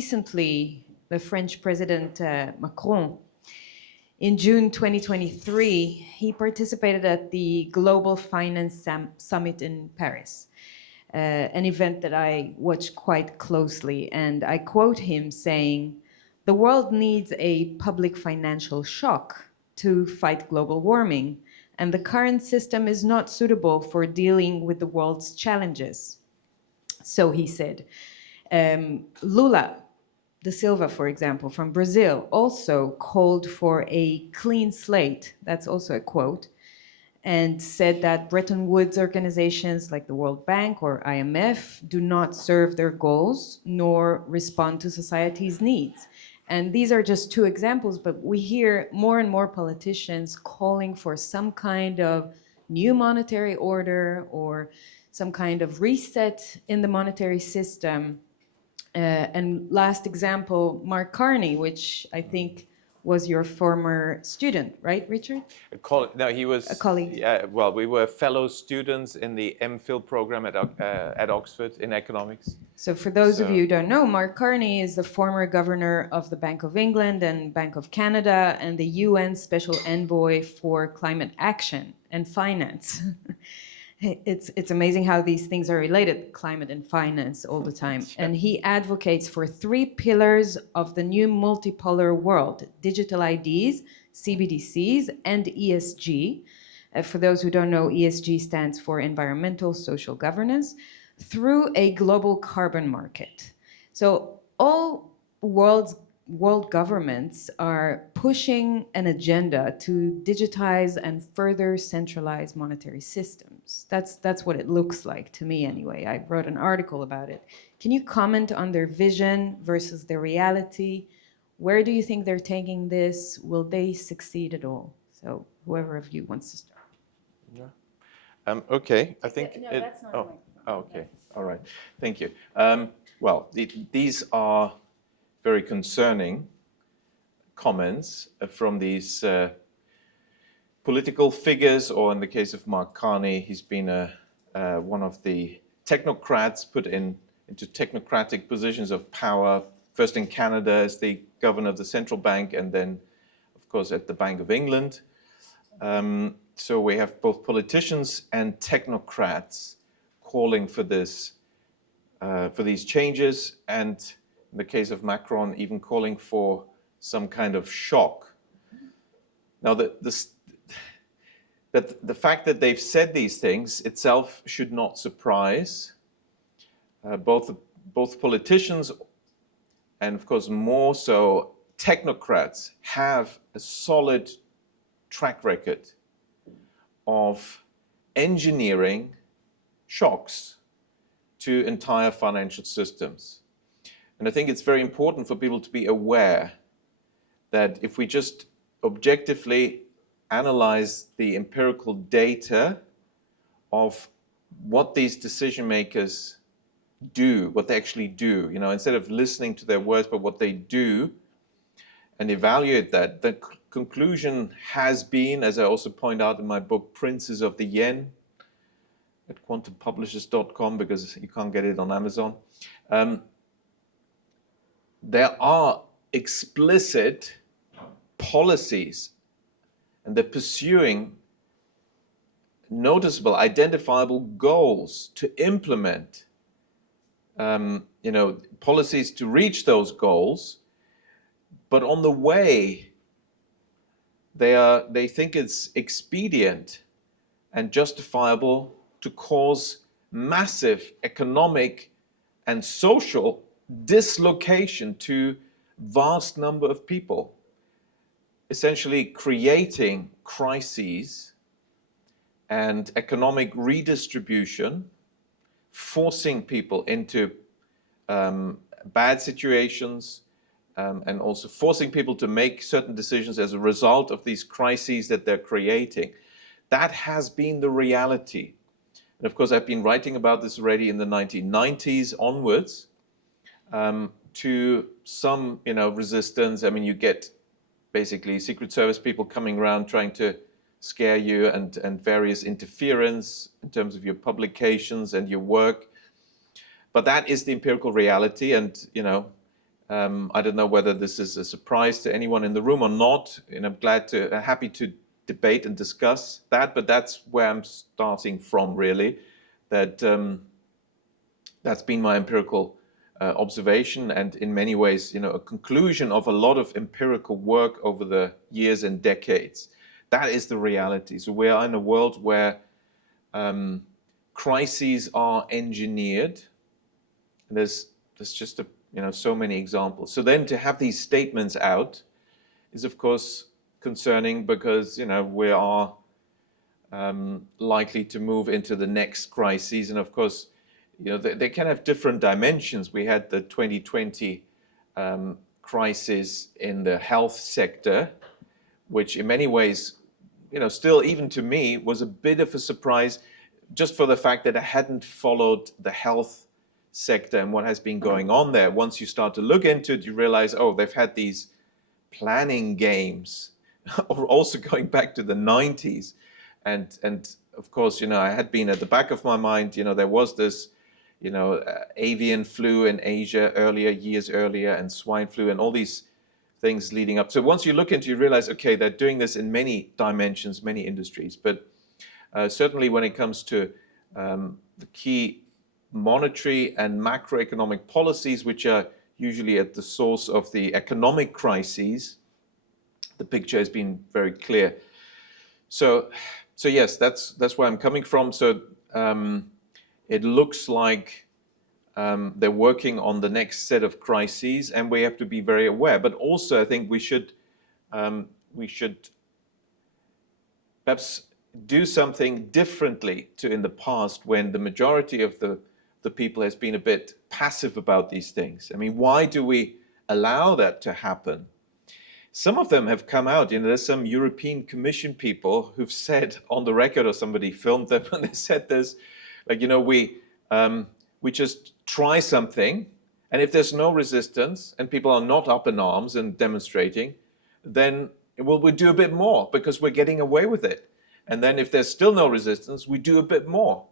recently, the French President Macron, in June 2023, he participated at the Global Finance Summit in Paris, an event that I watched quite closely. And I quote him saying, "The world needs a public financial shock to fight global warming, and the current system is not suitable for dealing with the world's challenges." So he said. Lula da Silva, for example, from Brazil, also called for a clean slate, that's also a quote, and said that Bretton Woods organizations like the World Bank or IMF do not serve their goals nor respond to society's needs. And these are just two examples, but we hear more and more politicians calling for some kind of new monetary order or some kind of reset in the monetary system. And last example, Mark Carney, which I think was your former student, right, Richard? No, he was a colleague. Yeah, well, we were fellow students in the MPhil program at Oxford in economics. So for those of you who don't know, Mark Carney is the former governor of the Bank of England and Bank of Canada and the UN Special Envoy for Climate Action and Finance. It's amazing how these things are related, climate and finance, all the time. And he advocates for 3 pillars of the new multipolar world: digital IDs, CBDCs, and ESG. For those who don't know, ESG stands for environmental social governance, through a global carbon market. So all world governments are pushing an agenda to digitize and further centralize monetary systems. That's what it looks like to me anyway. I wrote an article about it. Can you comment on their vision versus their reality? Where do you think they're taking this? Will they succeed at all? So whoever of you wants to start. Yeah. Okay, I think... No, that's not a microphone. Oh, okay, all right, thank you. Well, these are very concerning comments from these political figures, or in the case of Mark Carney, he's been one of the technocrats put into technocratic positions of power, first in Canada as the governor of the central bank, and then, of course, at the Bank of England. So we have both politicians and technocrats calling for this, for these changes, and in the case of Macron, even calling for some kind of shock. Now, the fact that they've said these things itself should not surprise. Both politicians and, of course, more so technocrats have a solid track record of engineering shocks to entire financial systems. And I think it's very important for people to be aware that if we just objectively analyze the empirical data of what these decision makers do, what they actually do, instead of listening to their words, but what they do, and evaluate that, the conclusion has been, as I also point out in my book, Princes of the Yen, at quantumpublishers.com, because you can't get it on Amazon. There are explicit policies, and they're pursuing noticeable, identifiable goals to implement, policies to reach those goals. But on the way, they think it's expedient and justifiable to cause massive economic and social dislocation to vast number of people, essentially creating crises and economic redistribution, forcing people into bad situations, and also forcing people to make certain decisions as a result of these crises that they're creating. That has been the reality. And of course, I've been writing about this already in the 1990s onwards, to some, resistance. I mean, you get basically Secret Service people coming around trying to scare you, and various interference in terms of your publications and your work. But that is the empirical reality, and I don't know whether this is a surprise to anyone in the room or not, and I'm happy to debate and discuss that, but that's where I'm starting from, really. That's been my empirical observation, and in many ways, a conclusion of a lot of empirical work over the years and decades. That is the reality. So we are in a world where crises are engineered. And there's just so many examples. So then to have these statements out is, of course, concerning, because we are likely to move into the next crises, and of course, they can have different dimensions. We had the 2020 crisis in the health sector, which in many ways, still even to me was a bit of a surprise, just for the fact that I hadn't followed the health sector and what has been going on there. Once you start to look into it, you realize, oh, they've had these planning games, or also going back to the 90s. And of course, I had been at the back of my mind, there was this, avian flu in Asia years earlier, and swine flu and all these things leading up. So once you look into it, you realize, okay, they're doing this in many dimensions, many industries. But certainly when it comes to the key monetary and macroeconomic policies, which are usually at the source of the economic crises, the picture has been very clear. So yes, that's where I'm coming from. So it looks like they're working on the next set of crises, and we have to be very aware. But also, I think we should perhaps do something differently to in the past, when the majority of the people has been a bit passive about these things. I mean, why do we allow that to happen? Some of them have come out, there's some European Commission people who've said on the record, or somebody filmed them, and they said this, like, we just try something, and if there's no resistance and people are not up in arms and demonstrating, then we do a bit more because we're getting away with it. And then if there's still no resistance, we do a bit more.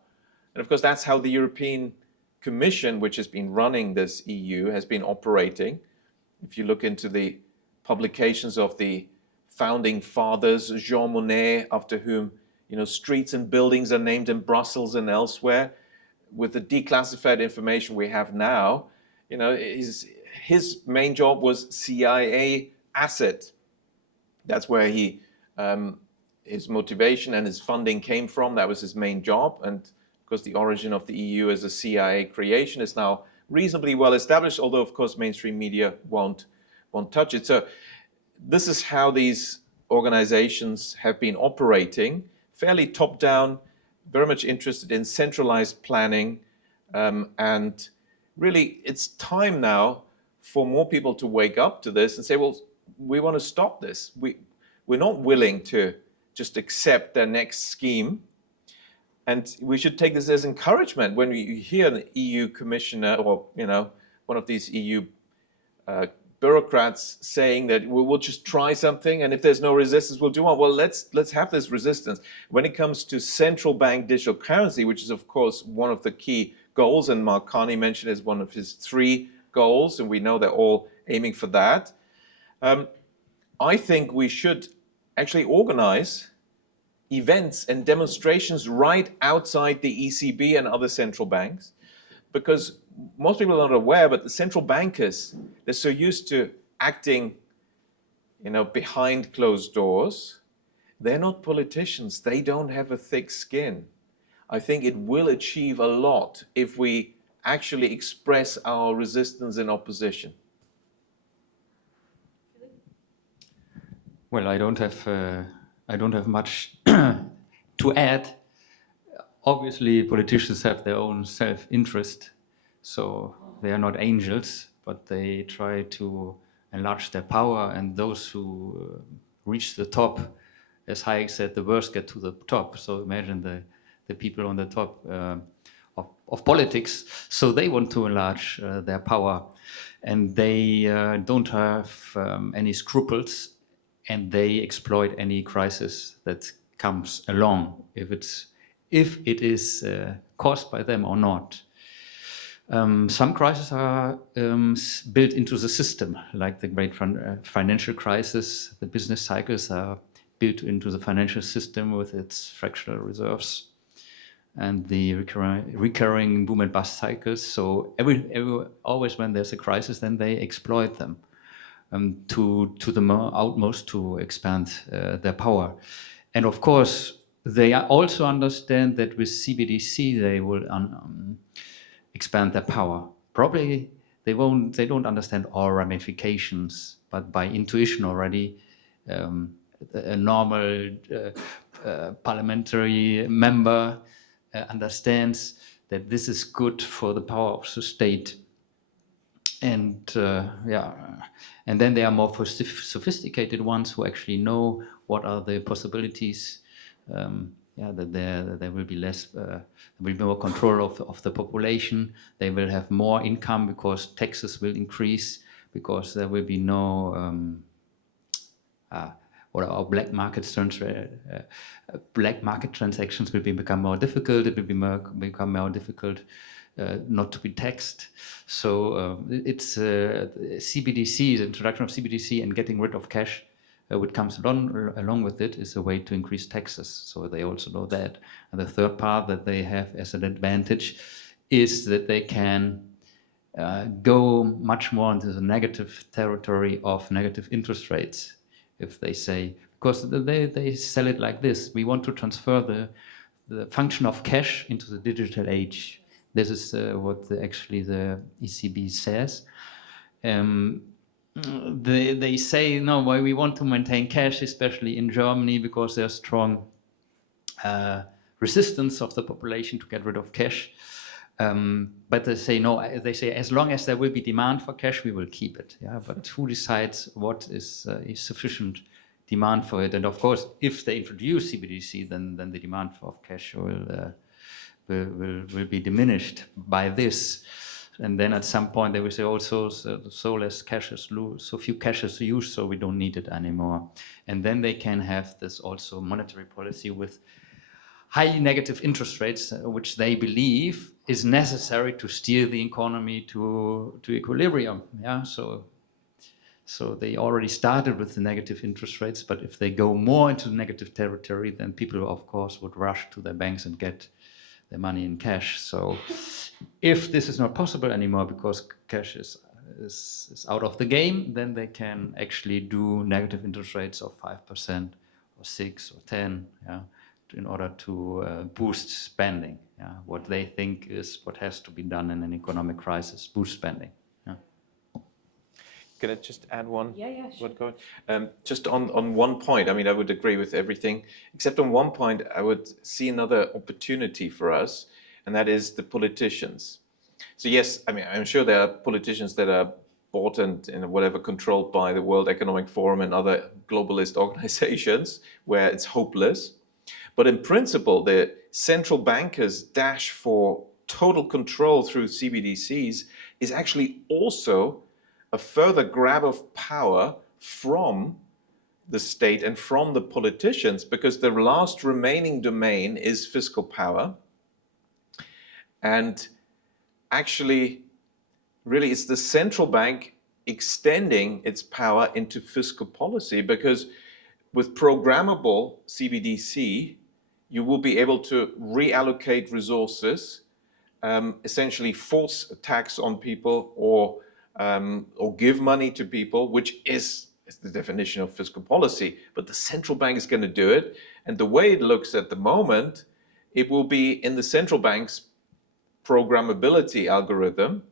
And of course, that's how the European Commission, which has been running this EU, has been operating. If you look into the publications of the founding fathers, Jean Monnet, after whom streets and buildings are named in Brussels and elsewhere, with the declassified information we have now, his main job was CIA asset. That's where his motivation and his funding came from. That was his main job. And of course, the origin of the EU as a CIA creation is now reasonably well established, although of course mainstream media won't touch it. So this is how these organizations have been operating, fairly top-down, very much interested in centralized planning. And really, it's time now for more people to wake up to this and say, well, we want to stop this. We're not willing to just accept their next scheme. And we should take this as encouragement when we hear an EU commissioner or, one of these EU bureaucrats saying that we'll just try something, and if there's no resistance, we'll do one. Well, let's have this resistance. When it comes to central bank digital currency, which is, of course, one of the key goals, and Mark Carney mentioned as one of his 3 goals, and we know they're all aiming for that. I think we should actually organize events and demonstrations right outside the ECB and other central banks, because most people are not aware, but the central bankers, they're so used to acting, behind closed doors. They're not politicians. They don't have a thick skin. I think it will achieve a lot if we actually express our resistance and opposition. Well, I don't have much to add. Obviously, politicians have their own self-interest, so they are not angels, but they try to enlarge their power, and those who reach the top, as Hayek said, the worst get to the top. So imagine the people on the top of politics. So they want to enlarge their power, and they don't have any scruples, and they exploit any crisis that comes along, if it is caused by them or not. Some crises are built into the system, like the great financial crisis. The business cycles are built into the financial system with its fractional reserves and the recurring boom and bust cycles. So always when there's a crisis, then they exploit them to the utmost to expand their power. And of course, they also understand that with CBDC they will expand their power. Probably they don't understand all ramifications, but by intuition already, a normal parliamentary member understands that this is good for the power of the state. And and then there are more sophisticated ones who actually know what are the possibilities. That there will be less, there will be more control of the population. They will have more income because taxes will increase, because there will be no what our black market transactions will become more difficult. It will become more difficult not to be taxed. So it's CBDC, the introduction of CBDC and getting rid of cash, what comes along with it is a way to increase taxes. So they also know that. And the third part that they have as an advantage is that they can go much more into the negative territory of negative interest rates. If they say, because they sell it like this, we want to transfer the function of cash into the digital age. This is what actually the ECB says. They say, no, why we want to maintain cash, especially in Germany, because there's strong resistance of the population to get rid of cash. But they say, no, they say, as long as there will be demand for cash, we will keep it. Yeah, but who decides what is sufficient demand for it? And of course, if they introduce CBDC, then the demand for cash will be diminished by this. And then at some point they will say also, so less cash is so few cash is used, so we don't need it anymore. And then they can have this also monetary policy with highly negative interest rates, which they believe is necessary to steer the economy to equilibrium. Yeah, so they already started with the negative interest rates, but if they go more into negative territory, then people, of course, would rush to their banks and get their money in cash. So if this is not possible anymore because cash is out of the game, then they can actually do negative interest rates of 5% or 6 or 10, yeah, in order to boost spending. Yeah, what they think is what has to be done in an economic crisis, boost spending. Yeah. Can I just add one? Yeah, sure. Just on one point, I mean, I would agree with everything, except on one point, I would see another opportunity for us, and that is the politicians. So yes, I mean, I'm sure there are politicians that are bought and whatever controlled by the World Economic Forum and other globalist organizations where it's hopeless. But in principle, the central bankers' dash for total control through CBDCs is actually also a further grab of power from the state and from the politicians, because the last remaining domain is fiscal power. And actually, really, it's the central bank extending its power into fiscal policy, because with programmable CBDC, you will be able to reallocate resources, essentially force a tax on people or give money to people, which is the definition of fiscal policy. But the central bank is going to do it. And the way it looks at the moment, it will be in the central bank's programmability algorithm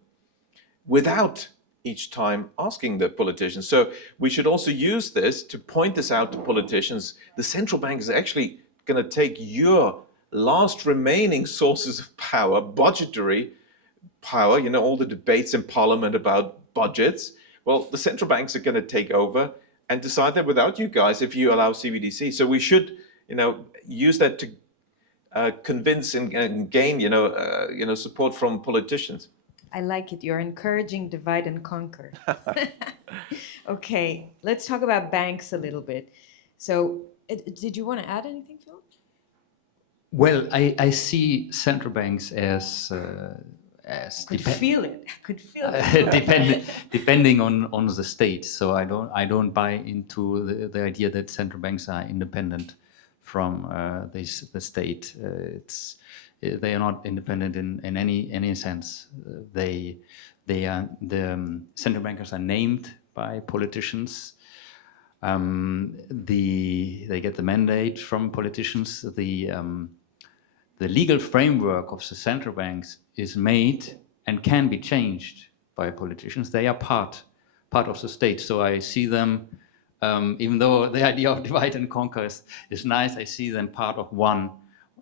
without each time asking the politicians. So we should also use this to point this out to politicians. The central bank is actually going to take your last remaining sources of power, budgetary power, you know, all the debates in parliament about budgets. Well, the central banks are going to take over and decide that without you guys if you allow CBDC. So we should, you know, use that to convince and gain, support from politicians. I like it. You're encouraging divide and conquer. Okay, let's talk about banks a little bit. So, did you want to add anything, Philipp? Well, I see central banks as as Could feel it. I could feel it. depending on the state. So I don't buy into the idea that central banks are independent from the state. They are not independent in any sense. They are the central bankers are named by politicians. They get the mandate from politicians. The legal framework of the central banks is made and can be changed by politicians. They are part of the state. So I see them, even though the idea of divide and conquer is nice, I see them part of one.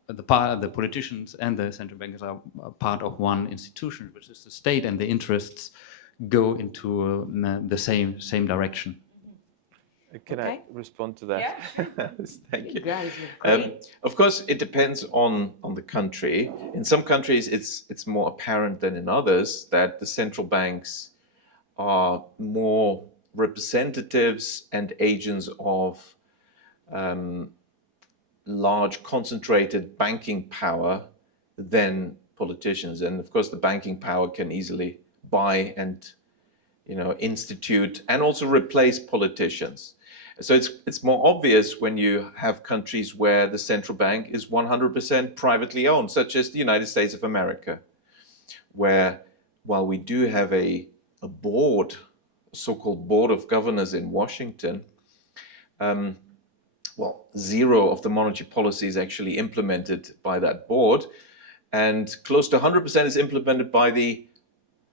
The politicians and the central bankers are part of one institution, which is the state, and the interests go into the same direction. Can I respond to that? Yeah. Thank you. You guys are great. Of course, it depends on the country. In some countries, it's more apparent than in others that the central banks are more representatives and agents of large concentrated banking power than politicians. And of course, the banking power can easily buy and institute and also replace politicians. So it's more obvious when you have countries where the central bank is 100% privately owned, such as the United States of America, where while we do have a board, a so-called board of governors in Washington, zero of the monetary policy is actually implemented by that board, and close to 100% is implemented by the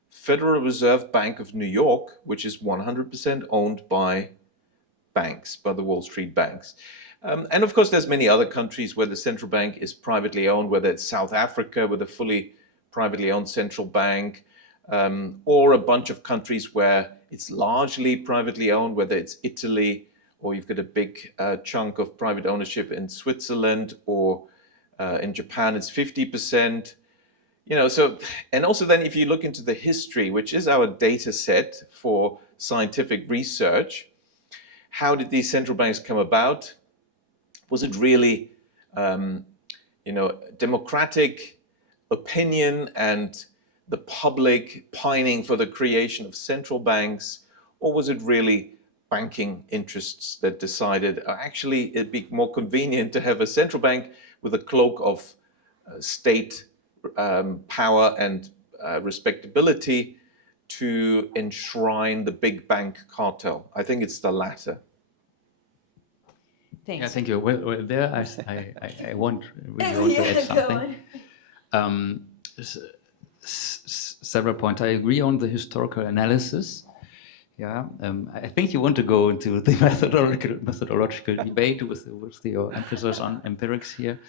Federal Reserve Bank of New York, which is 100% owned by banks, by the Wall Street banks. And of course, there's many other countries where the central bank is privately owned, whether it's South Africa with a fully privately owned central bank, or a bunch of countries where it's largely privately owned, whether it's Italy, or you've got a big chunk of private ownership in Switzerland, or in Japan, it's 50%. So, and also then if you look into the history, which is our data set for scientific research, how did these central banks come about? Was it really, democratic opinion and the public pining for the creation of central banks, or was it really banking interests that decided actually it'd be more convenient to have a central bank with a cloak of state power and respectability to enshrine the big bank cartel? I think it's the latter. Thanks. Yeah, thank you. Well, there I really want to add something. Several points. I agree on the historical analysis. Yeah, I think you want to go into the methodological debate with your emphasis on empirics here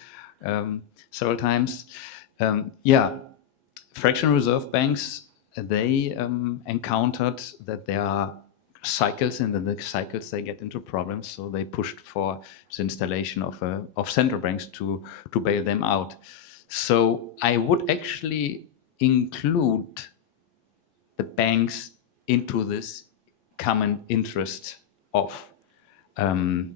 several times. Fractional reserve banks, they encountered that there are cycles, and in the cycles they get into problems, so they pushed for the installation of central banks to bail them out. So I would actually include the banks into this common interest of the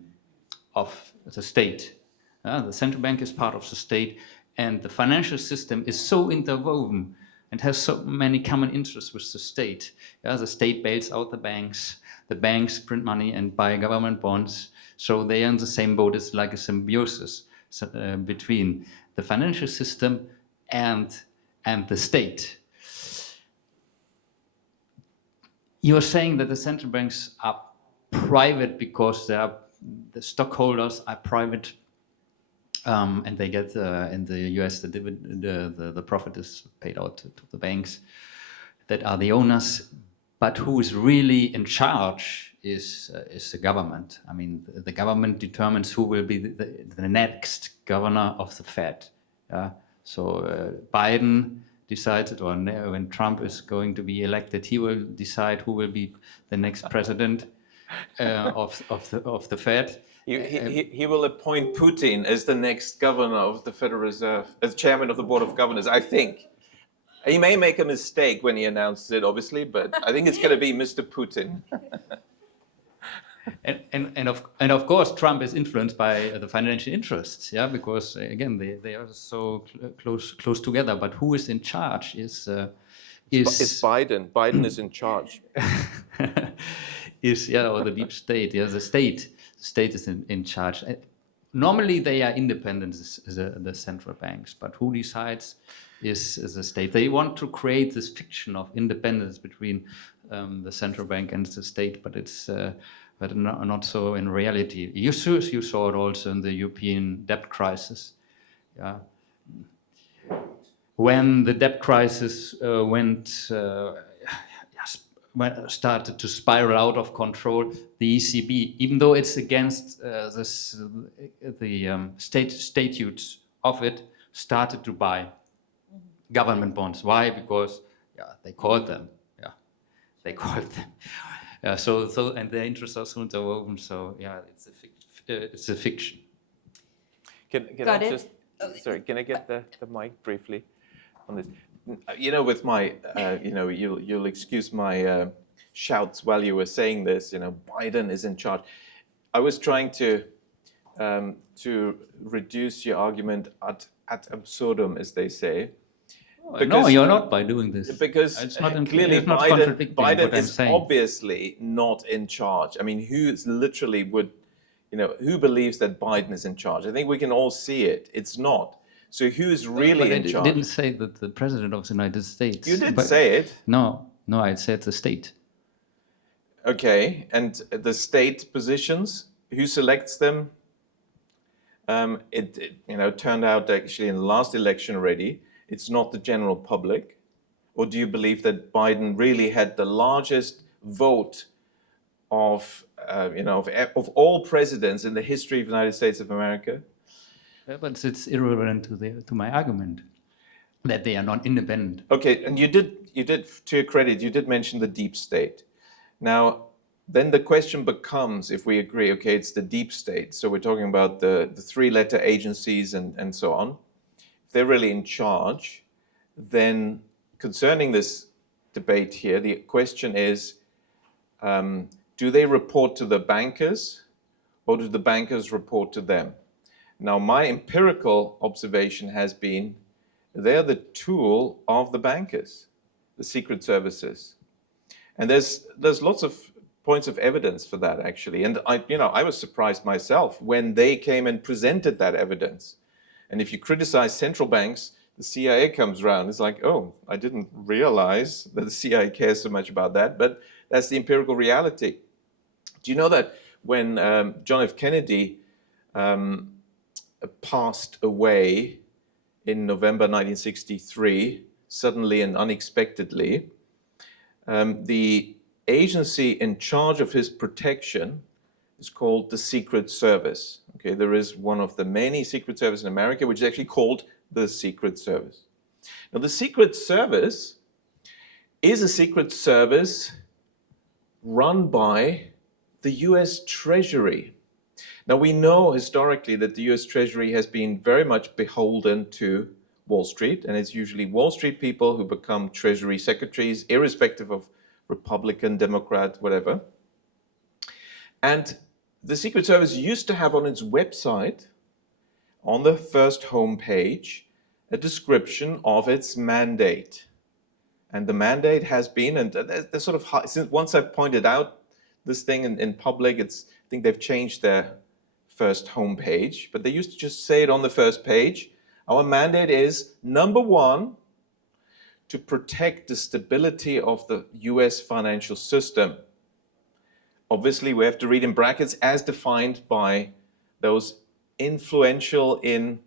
state. The central bank is part of the state, and the financial system is so interwoven and has so many common interests with the state. The state bails out the banks print money and buy government bonds, so they are in the same boat. It's like a symbiosis between the financial system and the state. You're saying that the central banks are private because the stockholders are private, and they get in the US the profit is paid out to the banks that are the owners. But who is really in charge is the government. I mean, the government determines who will be the next governor of the Fed. So Biden decides it, or when Trump is going to be elected, he will decide who will be the next president of the Fed. He will appoint Putin as the next governor of the Federal Reserve, as chairman of the Board of Governors, I think. He may make a mistake when he announces it, obviously, but I think it's going to be Mr. Putin. And of course, Trump is influenced by the financial interests, yeah, because again they are so close together. But who is in charge is It's Biden. Biden is in charge. or the deep state. Yeah, the state is in charge. Normally they are independent, the central banks, but who decides is the state. They want to create this fiction of independence between the central bank and the state, but it's but not so in reality. You saw it also in the European debt crisis. Yeah. When the debt crisis started to spiral out of control, the ECB, even though it's against the statutes of it, started to buy government bonds. Why? Because they called them. Yeah, they called them. So and their interests are so interwoven. So yeah, it's a fiction. Can Got I it? just sorry? Can I get the mic briefly on this? You know, with my you'll excuse my shouts while you were saying this. You know, Biden is in charge. I was trying to reduce your argument ad absurdum, as they say. No, you're not by doing this. Because it's not clearly it's not Biden what I'm is saying. obviously not in charge. I mean, who believes that Biden is in charge? I think we can all see it. It's not. So who's really in charge? I didn't say that the president of the United States. You did say it. No, I said the state. Okay, and the state positions, who selects them? It turned out actually in the last election already, it's not the general public. Or do you believe that Biden really had the largest vote of all presidents in the history of the United States of America? But it's irrelevant to my argument that they are not independent. Okay, and you did to your credit, you did mention the deep state. Now, then the question becomes, if we agree, okay, it's the deep state, so we're talking about the three-letter agencies and so on. If they're really in charge, then concerning this debate here, the question is, do they report to the bankers or do the bankers report to them? Now, my empirical observation has been they're the tool of the bankers, the secret services. And there's lots of points of evidence for that, actually. And I was surprised myself when they came and presented that evidence. And if you criticize central banks, the CIA comes around. It's like, oh, I didn't realize that the CIA cares so much about that. But that's the empirical reality. Do you know that when John F. Kennedy passed away in November 1963, suddenly and unexpectedly, the agency in charge of his protection is called the Secret Service. Okay, there is one of the many Secret Service in America, which is actually called the Secret Service. Now, the Secret Service is a secret service run by the US Treasury. Now, we know historically that the US Treasury has been very much beholden to Wall Street, and it's usually Wall Street people who become Treasury secretaries, irrespective of Republican, Democrat, whatever. And the Secret Service used to have on its website, on the first homepage, a description of its mandate. And the mandate has been, and they're sort of, since once I've pointed out this thing in public, I think they've changed their first homepage, but they used to just say it on the first page. Our mandate is, number one, to protect the stability of the US financial system. Obviously, we have to read in brackets as defined by those influential in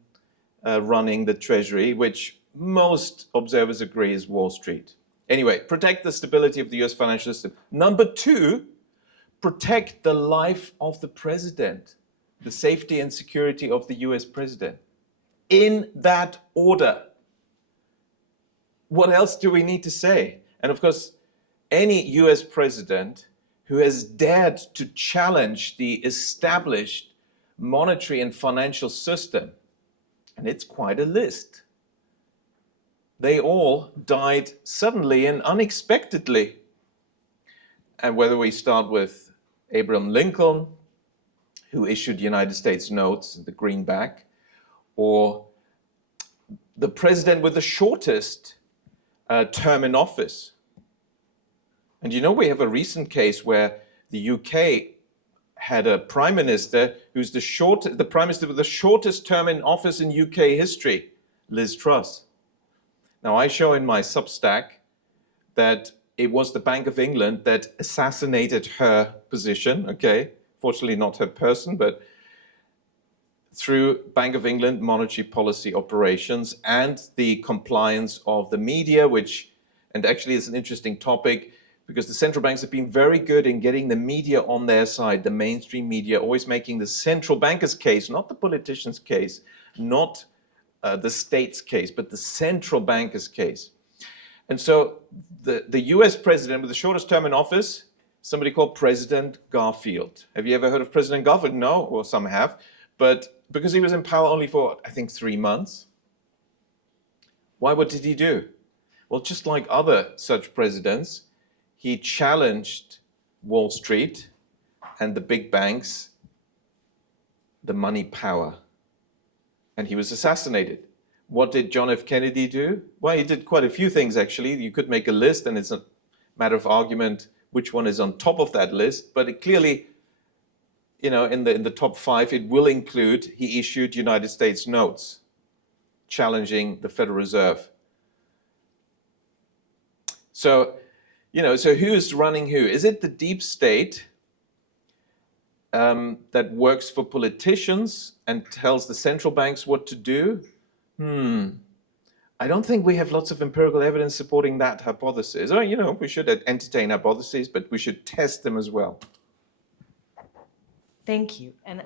running the Treasury, which most observers agree is Wall Street. Anyway, protect the stability of the US financial system. Number two, protect the life of the president, the safety and security of the US president. In that order. What else do we need to say? And of course, any US president who has dared to challenge the established monetary and financial system, and it's quite a list, they all died suddenly and unexpectedly. And whether we start with Abraham Lincoln, who issued United States notes, the greenback, or the president with the shortest term in office. And you know, we have a recent case where the UK had a prime minister who's the prime minister with the shortest term in office in UK history, Liz Truss. Now, I show in my Substack that it was the Bank of England that assassinated her position, okay? Fortunately, not her person, but through Bank of England monetary policy operations and the compliance of the media, which, and actually it's an interesting topic, because the central banks have been very good in getting the media on their side, the mainstream media, always making the central banker's case, not the politician's case, not the state's case, but the central banker's case. And so the US president with the shortest term in office, somebody called President Garfield. Have you ever heard of President Garfield? No, or some have, but because he was in power only for, I think, 3 months. Why, what did he do? Well, just like other such presidents, he challenged Wall Street and the big banks, the money power, and he was assassinated. What did John F. Kennedy do? Well, he did quite a few things, actually. You could make a list, and it's a matter of argument which one is on top of that list, but it clearly, you know, in the top 5, it will include, he issued United States notes challenging the Federal Reserve. So, you know, so who's running who? Is it the deep state that works for politicians and tells the central banks what to do? I don't think we have lots of empirical evidence supporting that hypothesis. Or, you know, we should entertain hypotheses, but we should test them as well. Thank you. And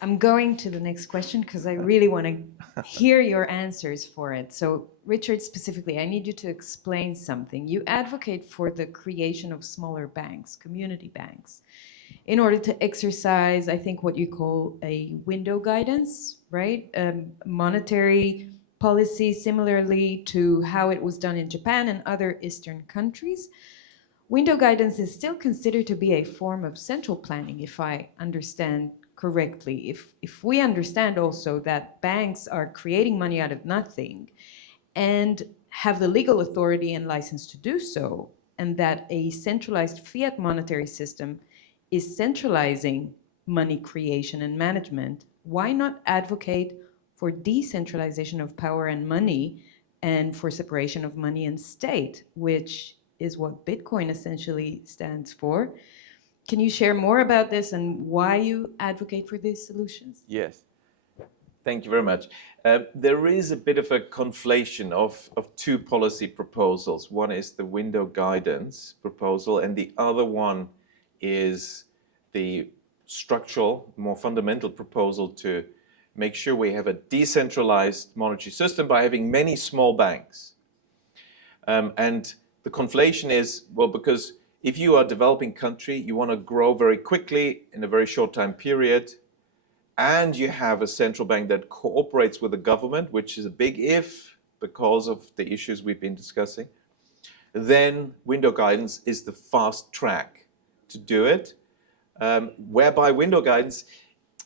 I'm going to the next question because I really want to hear your answers for it. So, Richard, specifically, I need you to explain something. You advocate for the creation of smaller banks, community banks, in order to exercise, I think, what you call a window guidance, right? Monetary policy, similarly to how it was done in Japan and other Eastern countries. Window guidance is still considered to be a form of central planning, if I understand correctly. If we understand also that banks are creating money out of nothing and have the legal authority and license to do so, and that a centralized fiat monetary system is centralizing money creation and management, why not advocate for decentralization of power and money and for separation of money and state, which is what Bitcoin essentially stands for? Can you share more about this and why you advocate for these solutions? Yes. Thank you very much. There is a bit of a conflation of 2 policy proposals. One is the window guidance proposal, and the other one is the structural, more fundamental proposal to make sure we have a decentralized monetary system by having many small banks. And the conflation is, well, because if you are a developing country, you want to grow very quickly in a very short time period, and you have a central bank that cooperates with the government, which is a big if because of the issues we've been discussing, then window guidance is the fast track to do it, whereby window guidance,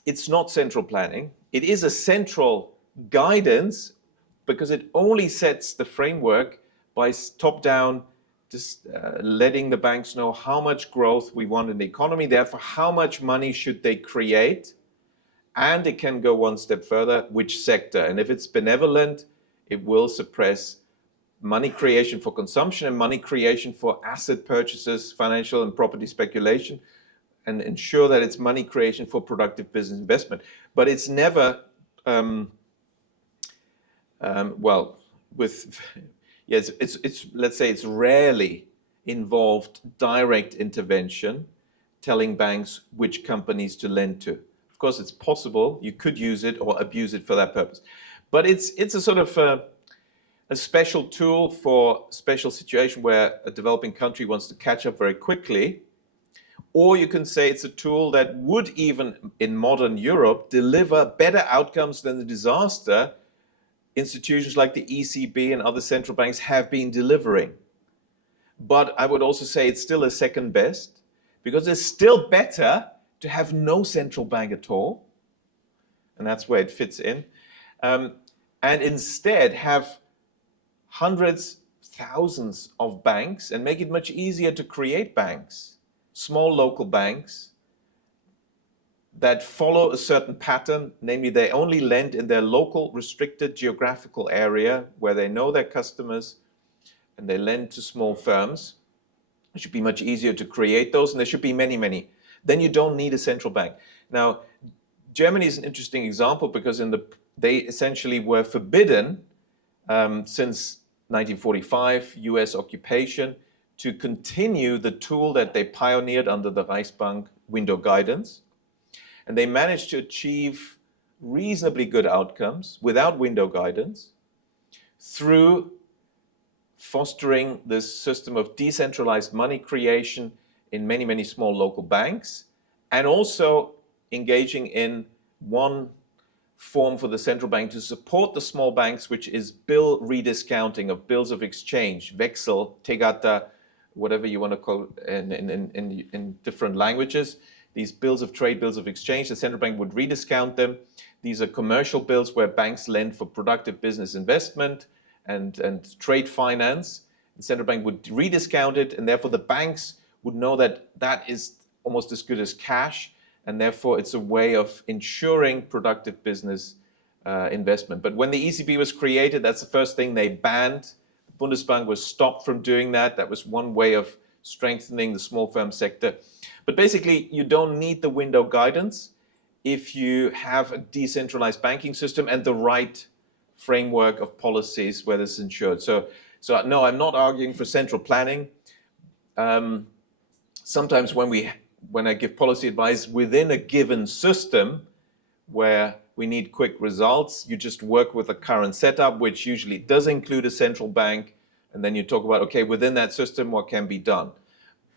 it's not central planning. It is a central guidance because it only sets the framework by top-down, just letting the banks know how much growth we want in the economy, therefore how much money should they create, and it can go one step further, which sector. And if it's benevolent, it will suppress money creation for consumption and money creation for asset purchases, financial and property speculation, and ensure that it's money creation for productive business investment. But it's never, let's say it's rarely involved direct intervention, telling banks which companies to lend to. Of course, it's possible. You could use it or abuse it for that purpose. But it's a sort of a special tool for special situation where a developing country wants to catch up very quickly. Or you can say it's a tool that would, even in modern Europe, deliver better outcomes than the disaster institutions like the ECB and other central banks have been delivering. But I would also say it's still a second best, because it's still better to have no central bank at all, and that's where it fits in, and instead have hundreds, thousands of banks and make it much easier to create banks, small local banks that follow a certain pattern, namely they only lend in their local restricted geographical area where they know their customers, and they lend to small firms. It should be much easier to create those, and there should be many, many. Then you don't need a central bank. Now, Germany is an interesting example because they essentially were forbidden since 1945, US occupation, to continue the tool that they pioneered under the Reichsbank window guidance. And they managed to achieve reasonably good outcomes without window guidance through fostering this system of decentralized money creation in many, many small local banks, and also engaging in one form for the central bank to support the small banks, which is bill rediscounting of bills of exchange, Wechsel, Tegata, whatever you want to call it in different languages. These bills of trade, bills of exchange, the central bank would rediscount them. These are commercial bills where banks lend for productive business investment and trade finance. The central bank would rediscount it, and therefore the banks would know that that is almost as good as cash, and therefore it's a way of ensuring productive business investment. But when the ECB was created, that's the first thing they banned. The Bundesbank was stopped from doing that. That was one way of strengthening the small firm sector. But basically, you don't need the window guidance if you have a decentralized banking system and the right framework of policies where this is ensured. So no, I'm not arguing for central planning. Sometimes when I give policy advice within a given system where we need quick results, you just work with the current setup, which usually does include a central bank, and then you talk about, okay, within that system, what can be done?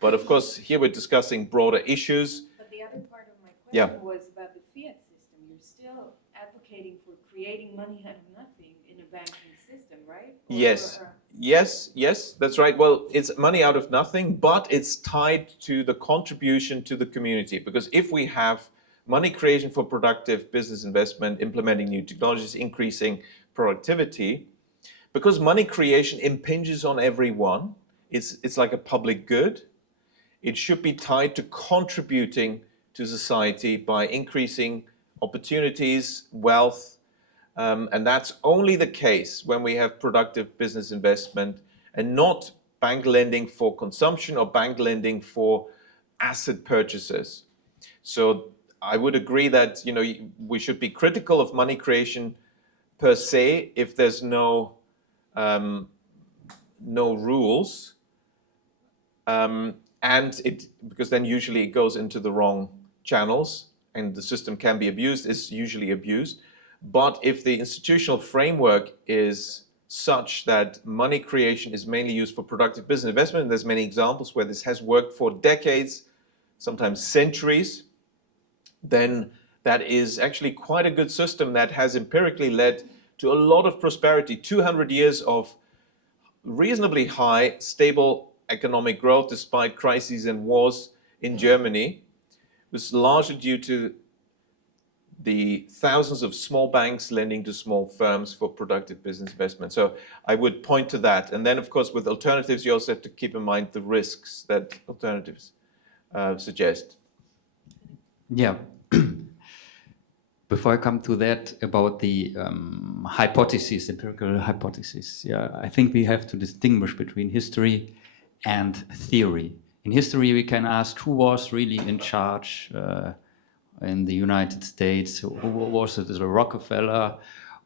But of course, here we're discussing broader issues. But the other part of my question was about the fiat system. You're still advocating for creating money out of nothing in a banking system, right? Yes, that's right. Well, it's money out of nothing, but it's tied to the contribution to the community. Because if we have money creation for productive business investment, implementing new technologies, increasing productivity, because money creation impinges on everyone, it's like a public good, it should be tied to contributing to society by increasing opportunities, wealth, and that's only the case when we have productive business investment and not bank lending for consumption or bank lending for asset purchases. So I would agree that we should be critical of money creation per se if there's no rules, because then usually it goes into the wrong channels and the system can be abused, is usually abused. But if the institutional framework is such that money creation is mainly used for productive business investment, and there's many examples where this has worked for decades, sometimes centuries, then that is actually quite a good system that has empirically led to a lot of prosperity. 200 years of reasonably high, stable economic growth despite crises and wars in Germany was largely due to the thousands of small banks lending to small firms for productive business investment. So I would point to that. And then, of course, with alternatives, you also have to keep in mind the risks that alternatives suggest. Yeah. Before I come to that, about the hypotheses, empirical hypotheses, I think we have to distinguish between history and theory. In history, we can ask who was really in charge in the United States, who was it, the Rockefeller,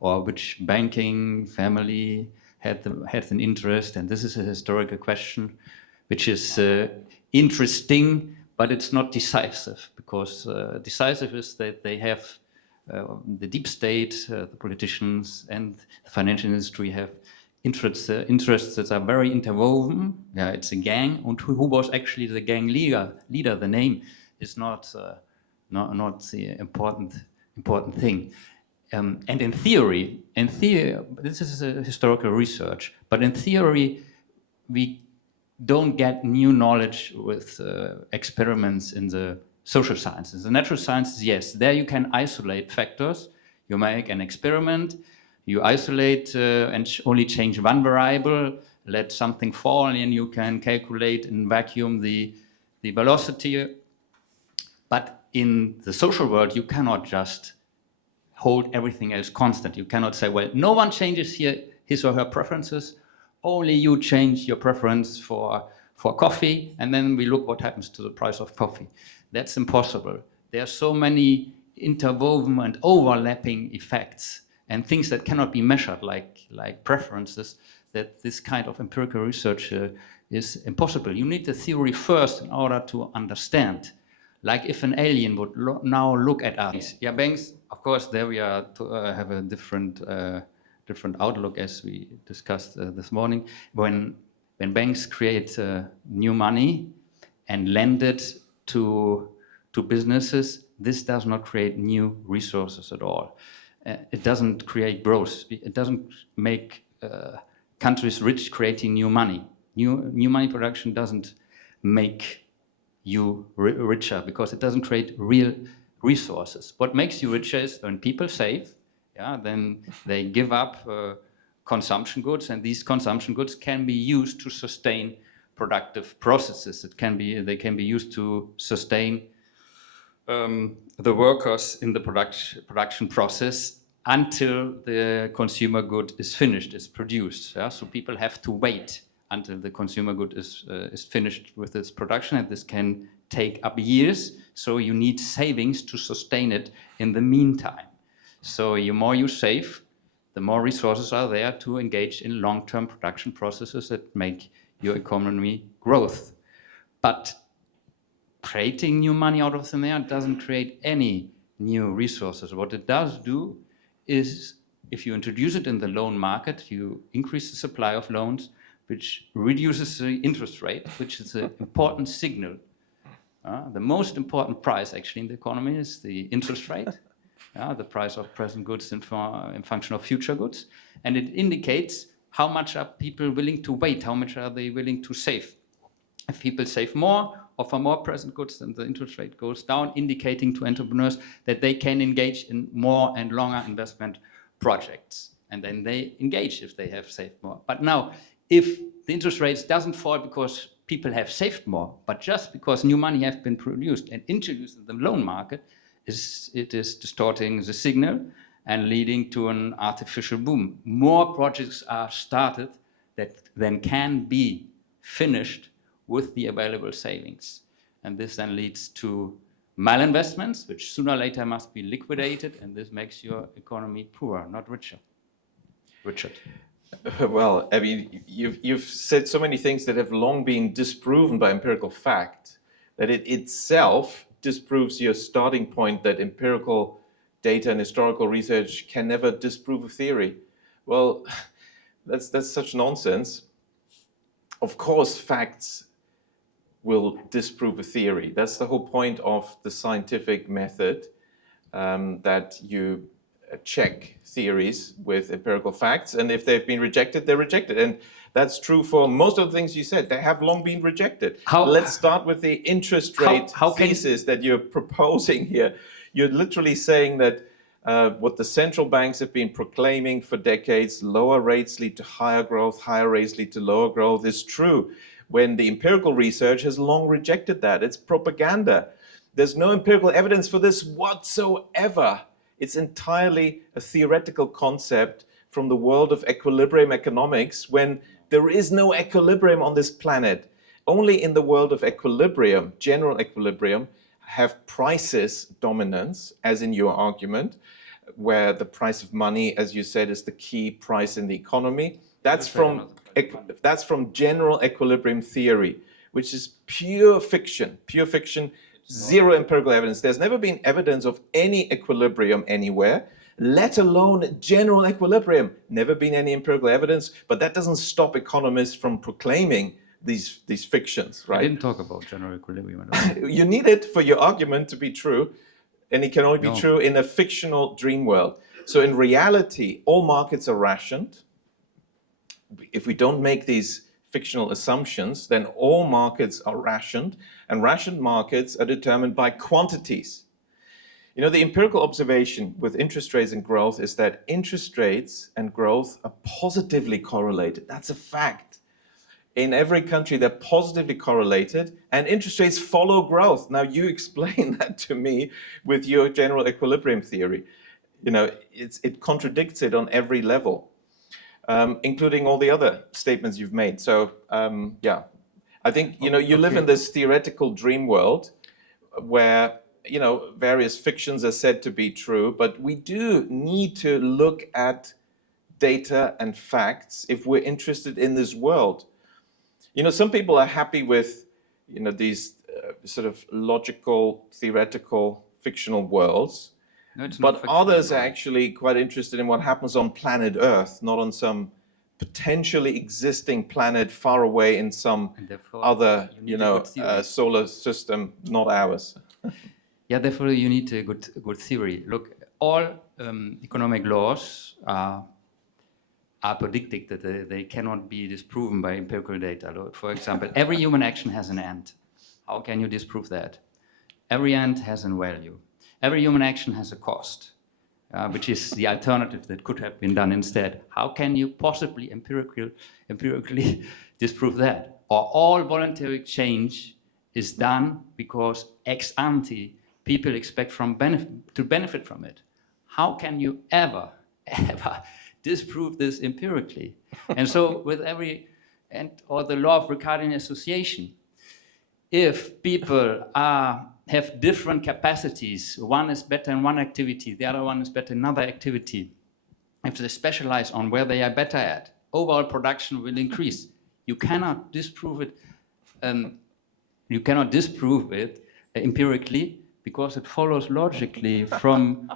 or which banking family had an interest, and this is a historical question, which is interesting, but it's not decisive, because decisive is that they have the deep state, the politicians, and the financial industry have interests that are very interwoven. Yeah, it's a gang, and who was actually the gang leader? The name is not the important thing. And in theory, this is a historical research, but in theory, we don't get new knowledge with experiments in the social sciences. The natural sciences, yes, there you can isolate factors. You make an experiment, you isolate and only change one variable, let something fall, and you can calculate in vacuum the velocity. But in the social world, you cannot just hold everything else constant. You cannot say, well, no one changes here his or her preferences, only you change your preference for coffee, and then we look what happens to the price of coffee. That's impossible. There are so many interwoven and overlapping effects and things that cannot be measured, like preferences, that this kind of empirical research is impossible. You need the theory first in order to understand. Like if an alien would now look at us. Yeah, banks, of course, there we are have a different outlook, as we discussed this morning. When banks create new money and lend it to businesses, this does not create new resources at all. It doesn't create growth. It doesn't make countries rich creating new money. New money production doesn't make you richer because it doesn't create real resources. What makes you richer is when people save, then they give up consumption goods, and these consumption goods can be used to sustain productive processes. They can be used to sustain the workers in the production process until the consumer good is finished, is produced. So people have to wait until the consumer good is finished with its production, and this can take up years. So you need savings to sustain it in the meantime. So the more you save, the more resources are there to engage in long-term production processes that make your economy growth. But creating new money out of thin air doesn't create any new resources. What it does do is, if you introduce it in the loan market, you increase the supply of loans, which reduces the interest rate, which is an important signal. The most important price actually in the economy is the interest rate, the price of present goods in function of future goods. And it indicates how much are people willing to wait, how much are they willing to save. If people save more, offer more present goods, then the interest rate goes down, indicating to entrepreneurs that they can engage in more and longer investment projects. And then they engage if they have saved more. But now, if the interest rates doesn't fall because people have saved more, but just because new money have been produced and introduced in the loan market, it is distorting the signal and leading to an artificial boom. More projects are started that then can be finished with the available savings. And this then leads to malinvestments, which sooner or later must be liquidated, and this makes your economy poorer, not richer. Richard. Well, I mean, you've said so many things that have long been disproven by empirical fact, that it itself disproves your starting point that empirical data and historical research can never disprove a theory. Well, that's such nonsense. Of course, facts will disprove a theory. That's the whole point of the scientific method, that you check theories with empirical facts, and if they've been rejected, they're rejected. And that's true for most of the things you said. They have long been rejected. Let's start with the interest rate thesis that you're proposing here. You're literally saying that what the central banks have been proclaiming for decades, lower rates lead to higher growth, higher rates lead to lower growth, is true, when the empirical research has long rejected that. It's propaganda. There's no empirical evidence for this whatsoever. It's entirely a theoretical concept from the world of equilibrium economics, when there is no equilibrium on this planet. Only in the world of equilibrium, general equilibrium, have prices dominance, as in your argument, where the price of money, as you said, is the key price in the economy. That's from general equilibrium theory, which is pure fiction, zero empirical evidence. There's never been evidence of any equilibrium anywhere, let alone general equilibrium. Never been any empirical evidence, but that doesn't stop economists from proclaiming these fictions, right? I didn't talk about general equilibrium. You need it for your argument to be true, and it can only be true in a fictional dream world. So in reality, all markets are rationed. If we don't make these fictional assumptions, then all markets are rationed, and rationed markets are determined by quantities. You know, the empirical observation with interest rates and growth is that interest rates and growth are positively correlated. That's a fact. In every country, they're positively correlated, and interest rates follow growth. Now, you explain that to me with your general equilibrium theory. You know, it contradicts it on every level, including all the other statements you've made. So, yeah, I think, you know, you live in this theoretical dream world where, you know, various fictions are said to be true, but we do need to look at data and facts if we're interested in this world. You know, some people are happy with, you know, these sort of logical, theoretical, fictional worlds, but others are actually quite interested in what happens on planet Earth, not on some potentially existing planet far away in some other, you know, solar system, not ours. Yeah, therefore you need a good theory. Look, all economic laws are predicted that they cannot be disproven by empirical data. For example, every human action has an end. How can you disprove that? Every end has a value. Every human action has a cost, which is the alternative that could have been done instead. How can you possibly empirically disprove that? Or all voluntary change is done because ex ante people expect to benefit from it. How can you ever disprove this empirically? And so with or the law of Ricardian association, if people have different capacities, one is better in one activity, the other one is better in another activity, if they specialize on where they are better at, overall production will increase. You cannot disprove it. Empirically, because it follows logically from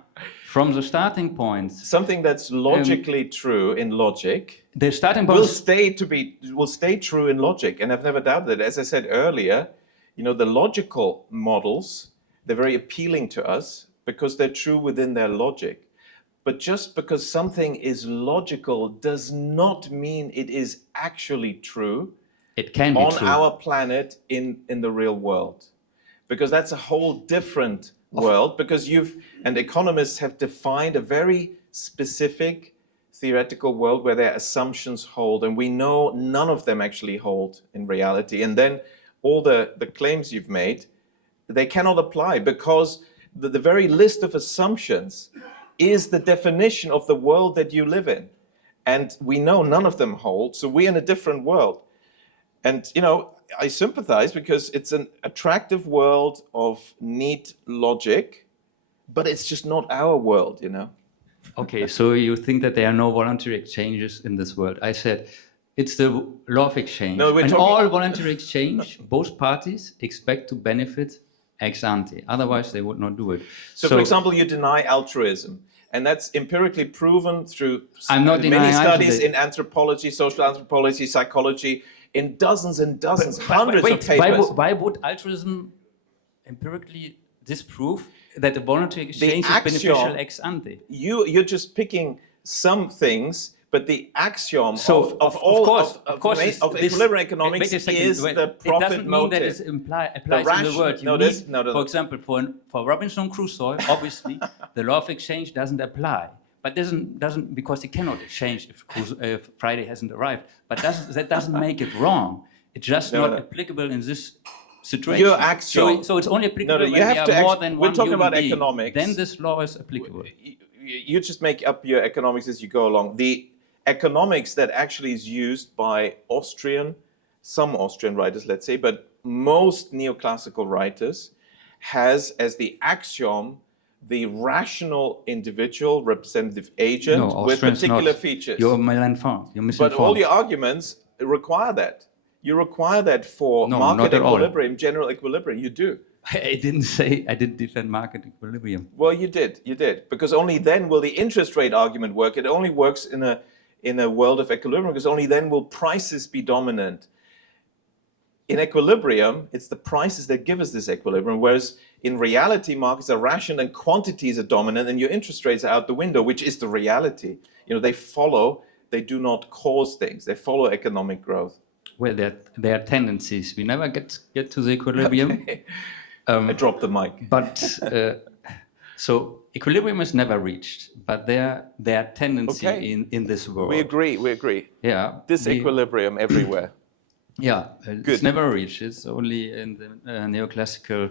the starting points. Something that's logically true in logic the starting will stay true in logic, and I've never doubted it. As I said earlier, you know, the logical models, they're very appealing to us because they're true within their logic. But just because something is logical does not mean it is actually true. It can be on true. Our planet in the real world. Because that's a whole different world, because and economists have defined a very specific theoretical world where their assumptions hold, and we know none of them actually hold in reality. And then all the claims you've made, they cannot apply because the very list of assumptions is the definition of the world that you live in. And we know none of them hold, so we're in a different world. And, you know, I sympathize because it's an attractive world of neat logic, but it's just not our world, you know. Okay, so you think that there are no voluntary exchanges in this world. I said it's the law of exchange. No, and all voluntary exchange, both parties expect to benefit ex ante. Otherwise, they would not do it. So for example, you deny altruism. And that's empirically proven through many studies in anthropology, social anthropology, psychology, in dozens and dozens, hundreds of papers. Why would altruism empirically disprove that the voluntary exchange is beneficial ex ante? You're just picking some things, but the axiom of equilibrium economics is the profit motive. It doesn't mean that it applies in the world. For example, for Robinson Crusoe, obviously, the law of exchange doesn't apply. But doesn't because he cannot exchange if Friday hasn't arrived. But that doesn't make it wrong. It's just not applicable in this situation. Your axiom. So it's only applicable when there are more than one we're talking about being. Economics. Then this law is applicable. You just make up your economics as you go along. The economics that actually is used by some Austrian writers, let's say, but most neoclassical writers, has as the axiom the rational individual representative agent with particular features. You're misinformed. But all your arguments require that. You require that for market equilibrium, general equilibrium. You do. I didn't defend market equilibrium. Well, you did. Because only then will the interest rate argument work. It only works in a world of equilibrium because only then will prices be dominant. In equilibrium, it's the prices that give us this equilibrium, whereas in reality, markets are rationed and quantities are dominant and your interest rates are out the window, which is the reality. You know, they do not cause things. They follow economic growth. well, there are tendencies. We never get to the equilibrium. Okay. I dropped the mic. But so equilibrium is never reached, but there are tendency Okay. in this world. We agree. Yeah. Disequilibrium everywhere. Yeah, it's never reached. It's only in the neoclassical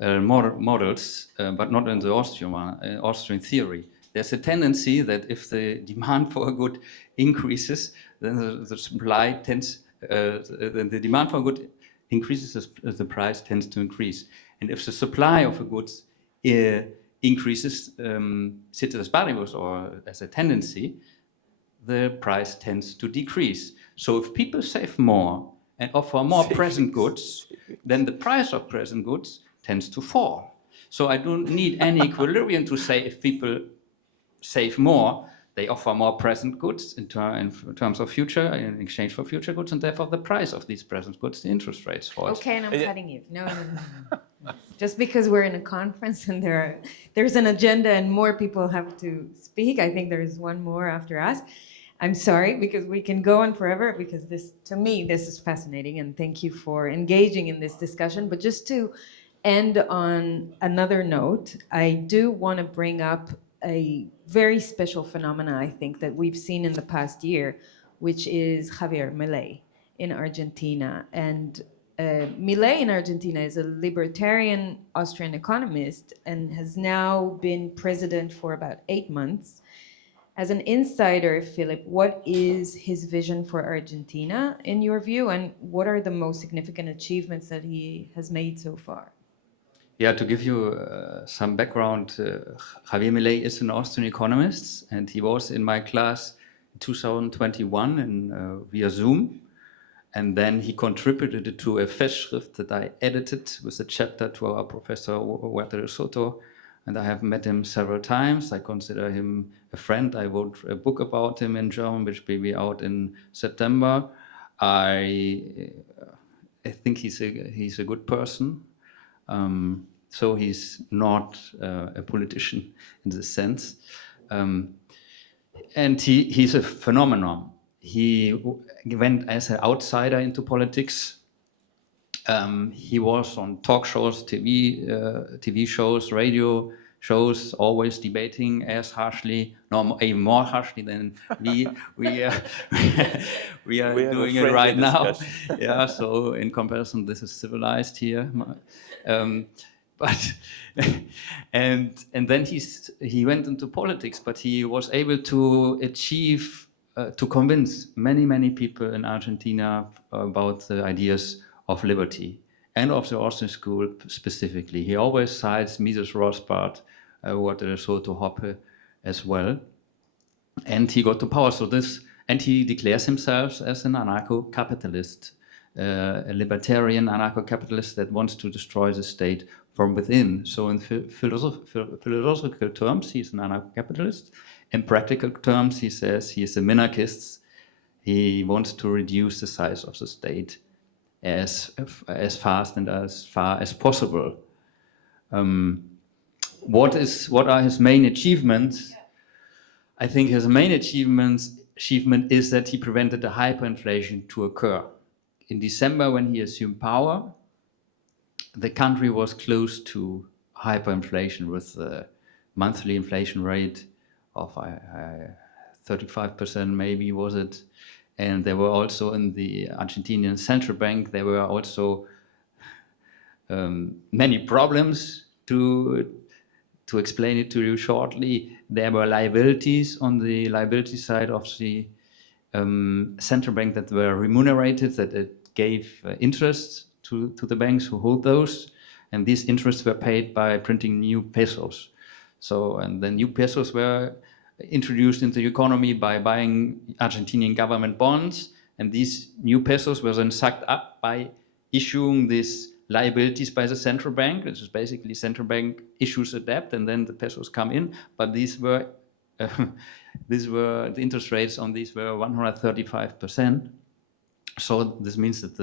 models, but not in the Austrian theory. There's a tendency that if the demand for a good increases, then the supply tends. The demand for a good increases, the price tends to increase. And if the supply of a goods increases, ceteris paribus, or as a tendency, the price tends to decrease. So if people save more and offer more present goods, then the price of present goods tends to fall. So I don't need any equilibrium to say if people save more, they offer more present goods in terms of future, in exchange for future goods, and therefore the price of these present goods, the interest rates fall. Okay, and I'm cutting you. No. Just because we're in a conference and there's an agenda and more people have to speak, I think there's one more after us. I'm sorry, because we can go on forever, because to me, this is fascinating, and thank you for engaging in this discussion. But just to end on another note, I do want to bring up a very special phenomena, I think, that we've seen in the past year, which is Javier Milei in Argentina. And Milei in Argentina is a libertarian Austrian economist and has now been president for about 8 months. As an insider, Philipp, what is his vision for Argentina, in your view, and what are the most significant achievements that he has made so far? Yeah, to give you some background, Javier Milei is an Austrian economist, and he was in my class in 2021 via Zoom. And then he contributed to a Festschrift that I edited with a chapter to our professor Werner Soto. And I have met him several times. I consider him a friend. I wrote a book about him in German, which will be out in September. I think he's a good person. So he's not a politician in this sense. And he's a phenomenon. He went as an outsider into politics. He was on talk shows, TV shows, radio shows, always debating as harshly, no, even more harshly than we are doing it right now. Yeah, so in comparison, this is civilized here. But and then he went into politics, but he was able to achieve to convince many people in Argentina about the ideas of liberty and of the Austrian school specifically. He always cites Mises Rothbard, Werner Soto Hoppe as well, and he got to power. And he declares himself as an anarcho-capitalist, a libertarian anarcho-capitalist that wants to destroy the state from within. So in philosophical terms, he's an anarcho-capitalist. In practical terms, he says he is a minarchist. He wants to reduce the size of the state as fast and as far as possible. What are his main achievements? I think his main achievement is that he prevented the hyperinflation to occur. In December, when he assumed power, the country was close to hyperinflation with a monthly inflation rate of 35% maybe was it. And there were also in the Argentinian central bank, there were also many problems. To explain it to you shortly, there were liabilities on the liability side of the central bank that were remunerated, that it gave interest to the banks who hold those, and these interests were paid by printing new pesos. So, and the new pesos were introduced into the economy by buying Argentinian government bonds, and these new pesos were then sucked up by issuing these liabilities by the central bank, which is basically central bank issues a debt and then the pesos come in, but these were the interest rates on these were 135%. So this means that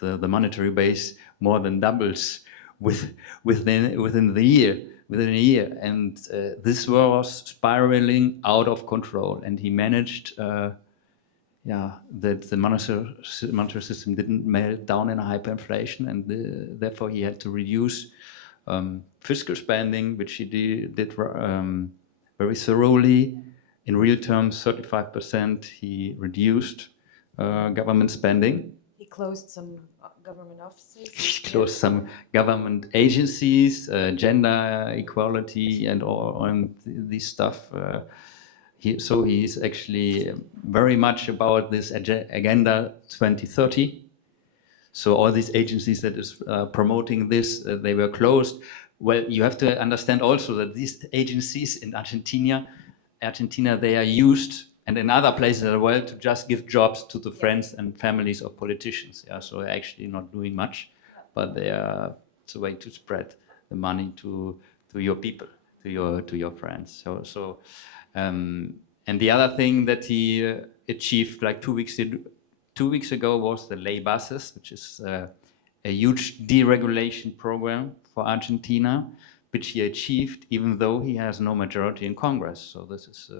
the monetary base more than doubles within a year, and this was spiraling out of control. And he managed that the monetary system didn't melt down in a hyperinflation, and therefore he had to reduce fiscal spending, which he did very thoroughly. In real terms, 35% he reduced government spending. He closed some government offices. He closed some government agencies, gender equality, and this stuff. So he's actually very much about this Agenda 2030. So all these agencies that is promoting this, they were closed. Well, you have to understand also that these agencies in Argentina, they are used, and in other places in the world, to just give jobs to the friends and families of politicians. Yeah, so they're actually not doing much, but it's a way to spread the money to your people, to your friends. And the other thing that he achieved like 2 weeks ago was the ley bases, which is a huge deregulation program for Argentina, which he achieved even though he has no majority in Congress. So this is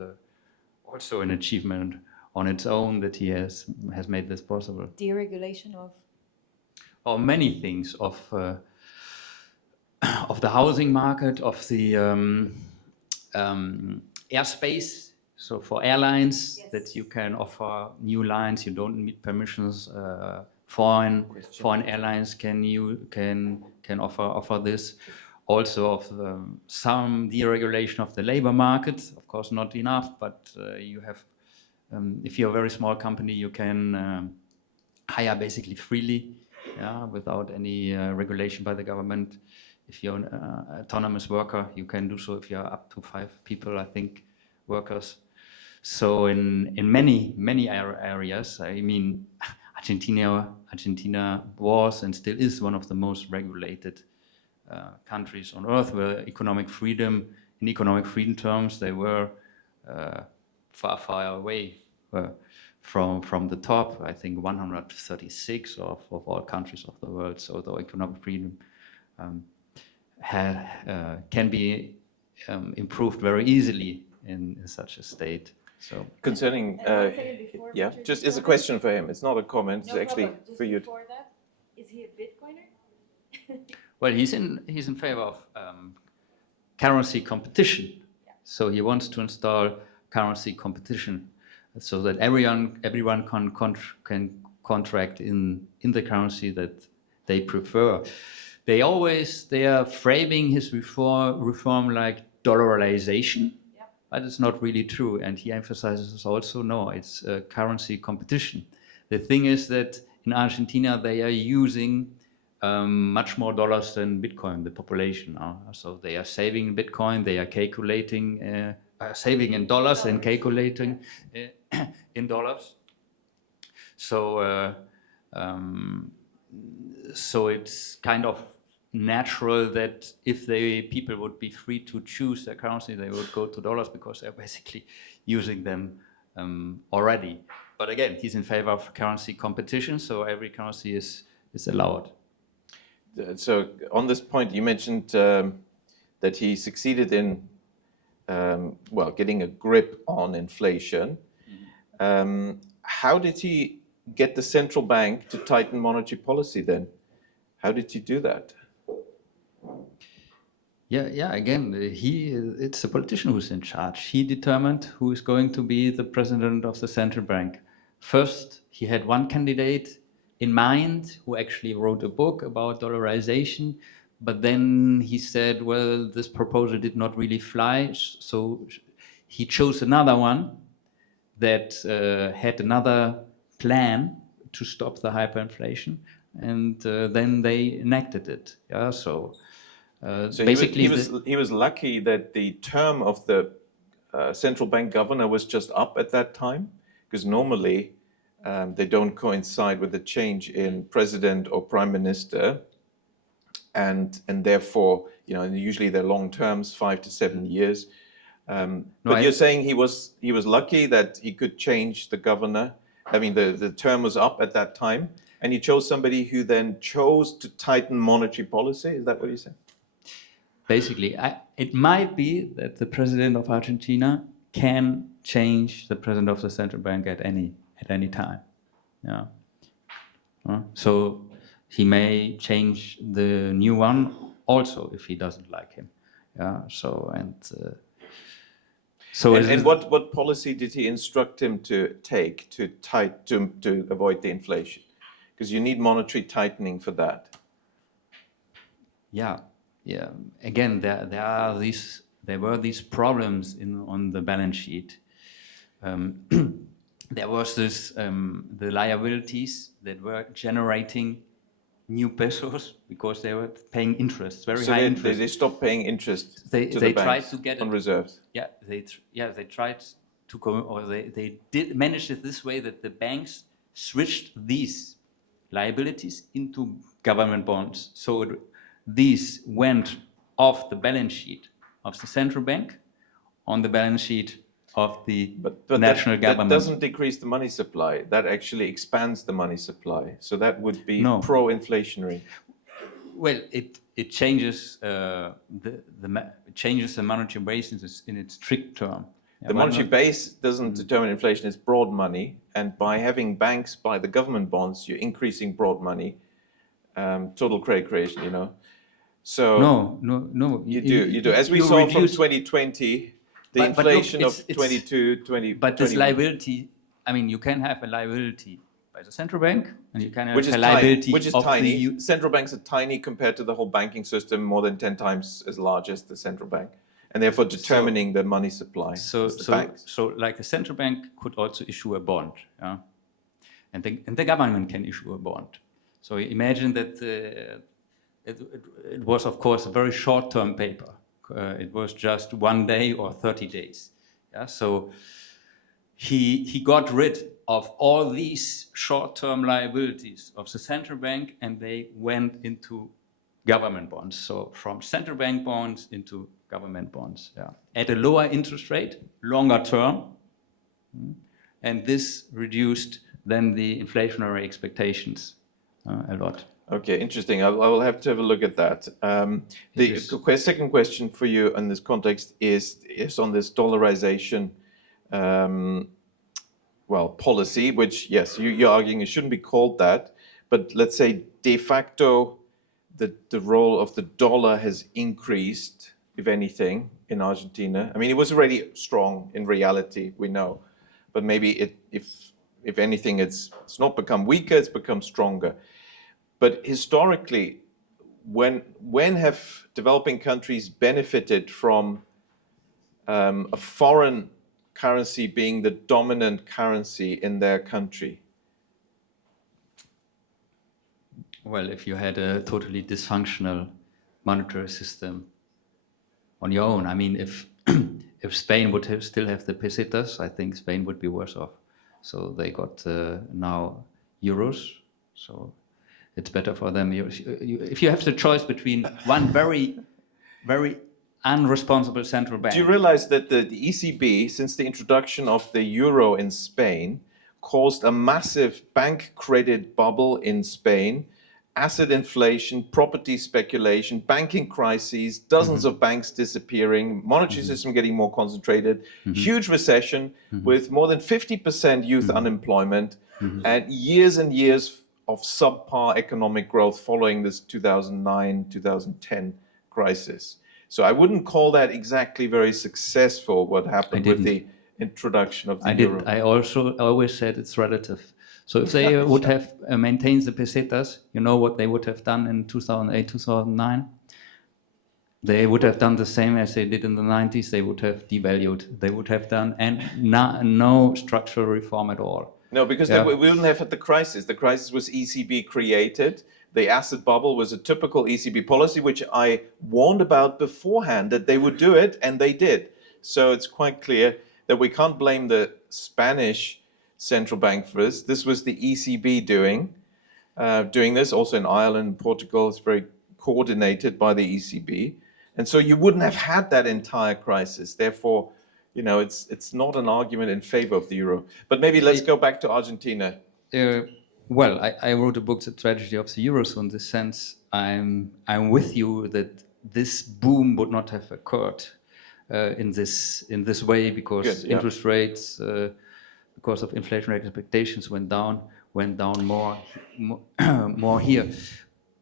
also an achievement on its own that he has made this possible. Deregulation of? Of many things, of the housing market, of the airspace. So for airlines, yes, that you can offer new lines, you don't need permissions. Foreign airlines can offer this. Also of some deregulation of the labor market. Of course, not enough, but you have, if you're a very small company, you can hire basically freely, without any regulation by the government. If you're an autonomous worker, you can do so if you're up to 5 people, I think, workers. So in many areas, I mean, Argentina was and still is one of the most regulated countries on earth, where in economic freedom terms, they were far away from the top. I think 136 of all countries of the world. So the economic freedom can be improved very easily in such a state. So concerning, just is a question for him. It's not a comment. It's actually for you. Before that, is he a Bitcoiner? Well, he's in favor of currency competition. Yeah. So he wants to install currency competition, so that everyone can contract in the currency that they prefer. They are framing his reform like dollarization. But it's not really true, and he emphasizes also, no, it's currency competition. The thing is that in Argentina, they are using much more dollars than Bitcoin, the population. So they are saving in Bitcoin, they are calculating, saving in dollars and calculating in dollars. So it's kind of natural that if people would be free to choose their currency, they would go to dollars because they're basically using them already. But again, he's in favor of currency competition, so every currency is allowed. So on this point, you mentioned that he succeeded in getting a grip on inflation. Mm-hmm. How did he get the central bank to tighten monetary policy then? How did he do that? Yeah. Again, it's a politician who's in charge. He determined who is going to be the president of the central bank. First, he had one candidate in mind who actually wrote a book about dollarization. But then he said, well, this proposal did not really fly. So he chose another one that had another plan to stop the hyperinflation. And then they enacted it. Yeah, so basically, he was lucky that the term of the central bank governor was just up at that time, because normally they don't coincide with the change in president or prime minister, and therefore, usually they're long terms, 5 to 7 years. But you're saying he was lucky that he could change the governor. I mean, the term was up at that time. And he chose somebody who then chose to tighten monetary policy. Is that what you said? Basically, it might be that the president of Argentina can change the president of the central bank at any at any time. Yeah. So he may change the new one also if he doesn't like him. Yeah. So and what policy did he instruct him to take to avoid the inflation? Because you need monetary tightening for that. Yeah. Again, there were these problems on the balance sheet. There was the liabilities that were generating new pesos because they were paying interest, very high interest. They stopped paying interest They to the tried banks to get on it, reserves. Yeah, they tried to go, or they did manage it this way, that the banks switched these liabilities into government bonds. So these went off the balance sheet of the central bank on the balance sheet of the national government. That doesn't decrease the money supply. That actually expands the money supply. So that would be pro-inflationary. Well, it changes changes the monetary base in its strict term. The monetary base doesn't determine inflation. It's broad money, and by having banks buy the government bonds, you're increasing broad money, total credit creation. You know. So no. You do. As we saw from 2020. The inflation of 20. But this liability, I mean, you can have a liability by the central bank, and you can have a liability which is tiny. Central banks are tiny compared to the whole banking system, more than 10 times as large as the central bank, and therefore determining the money supply. So like the central bank could also issue a bond, yeah? and the government can issue a bond. So imagine that it was, of course, a very short-term paper. It was just 1 day or 30 days. Yeah? So he got rid of all these short-term liabilities of the central bank, and they went into government bonds. So from central bank bonds into government bonds, yeah, at a lower interest rate, longer term, and this reduced then the inflationary expectations a lot. Okay, interesting. I will have to have a look at that. The second question for you in this context is on this dollarization, policy, which, yes, you're arguing it shouldn't be called that, but let's say de facto the role of the dollar has increased, if anything, in Argentina. I mean, it was already strong in reality, we know, but maybe if anything, it's not become weaker, it's become stronger. But historically, when have developing countries benefited from a foreign currency being the dominant currency in their country? Well, if you had a totally dysfunctional monetary system on your own, I mean, if Spain would still have the pesetas, I think Spain would be worse off. So they got now euros, so it's better for them. If you have the choice between one very, very unresponsible central bank. Do you realize that the ECB, since the introduction of the euro in Spain, caused a massive bank credit bubble in Spain, asset inflation, property speculation, banking crises, dozens of banks disappearing, monetary system getting more concentrated, huge recession with more than 50% youth unemployment, and years of subpar economic growth following this 2009-2010 crisis. So I wouldn't call that exactly very successful, what happened with the introduction of the euro. I always said it's relative. So if they would have maintained the pesetas, you know what they would have done in 2008, 2009? They would have done the same as they did in the 90s. They would have devalued. They would have done no structural reform at all. No, because we wouldn't have had the crisis. The crisis was ECB created. The asset bubble was a typical ECB policy, which I warned about beforehand that they would do it, and they did. So it's quite clear that we can't blame the Spanish central bank for this. This was the ECB doing this. Also in Ireland, Portugal, it's very coordinated by the ECB. And so you wouldn't have had that entire crisis. Therefore, you know, it's not an argument in favor of the euro. But maybe let's go back to Argentina. Well, I wrote a book, The Tragedy of the Eurozone. In this sense, I'm with you that this boom would not have occurred in this way because interest rates, because of inflation expectations went down more, more here.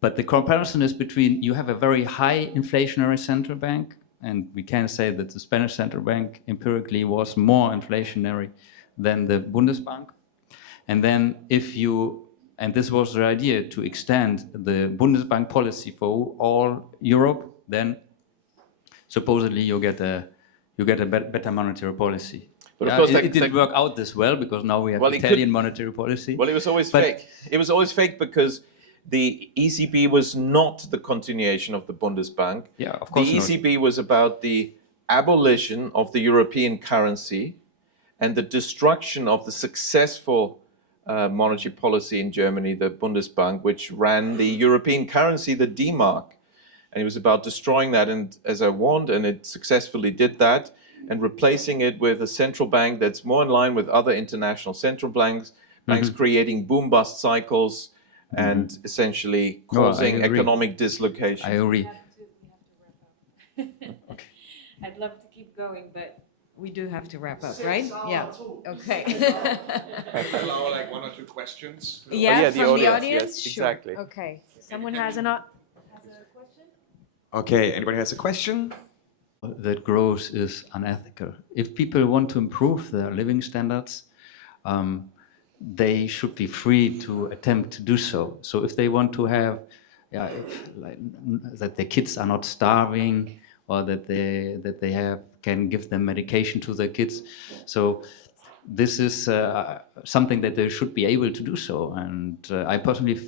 But the comparison is between, you have a very high inflationary central bank, and we can say that the Spanish central bank empirically was more inflationary than the Bundesbank. And then and this was the idea, to extend the Bundesbank policy for all Europe, then supposedly you get a better monetary policy. But of course, it didn't work out this well, because now we have Italian monetary policy. Well, it was always fake. It was always fake because the ECB was not the continuation of the Bundesbank. Yeah, of course the ECB was about the abolition of the European currency and the destruction of the successful monetary policy in Germany, the Bundesbank, which ran the European currency, the D-Mark. And it was about destroying that, and as I warned, and it successfully did that, and replacing it with a central bank that's more in line with other international central banks, creating boom-bust cycles and essentially causing economic dislocation. I agree. Okay. I'd love to keep going, but we do have to wrap up, right? Yeah. Okay. Allow like 1 or 2 questions. Yeah, the from the audience, audience? yes, Sure. exactly. Okay. Someone has a question? Okay, anybody has a question? That growth is unethical. If people want to improve their living standards, they should be free to attempt to do so. So if they want to have, that their kids are not starving, or that they can give them medication to their kids, so this is something that they should be able to do so. And I personally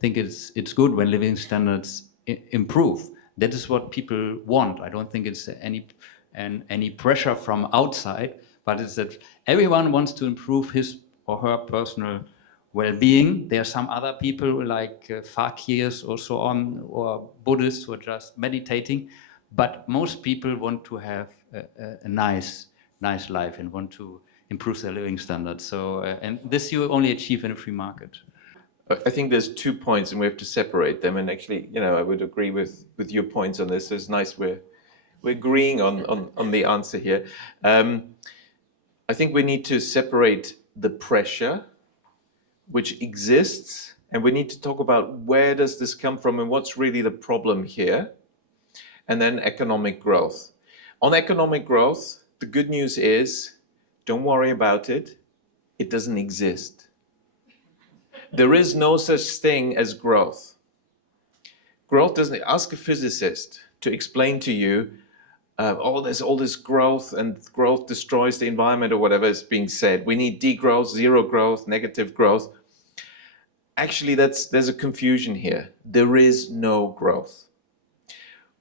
think it's good when living standards improve. That is what people want. I don't think it's any pressure from outside, but it's that everyone wants to improve his or her personal well-being. There are some other people like fakirs or so on, or Buddhists who are just meditating, but most people want to have a nice life and want to improve their living standards. So, and this you only achieve in a free market. I think there's 2 points, and we have to separate them. And actually, I would agree with your points on this. It's nice we're agreeing on the answer here. I think we need to separate the pressure which exists, and we need to talk about where does this come from and what's really the problem here, and then economic growth. On economic growth, the good news is, don't worry about it. It doesn't exist. There is no such thing as growth. Growth doesn't, ask a physicist to explain to you, there's all this growth, and growth destroys the environment, or whatever is being said. We need degrowth, zero growth, negative growth. Actually, there's a confusion here. There is no growth.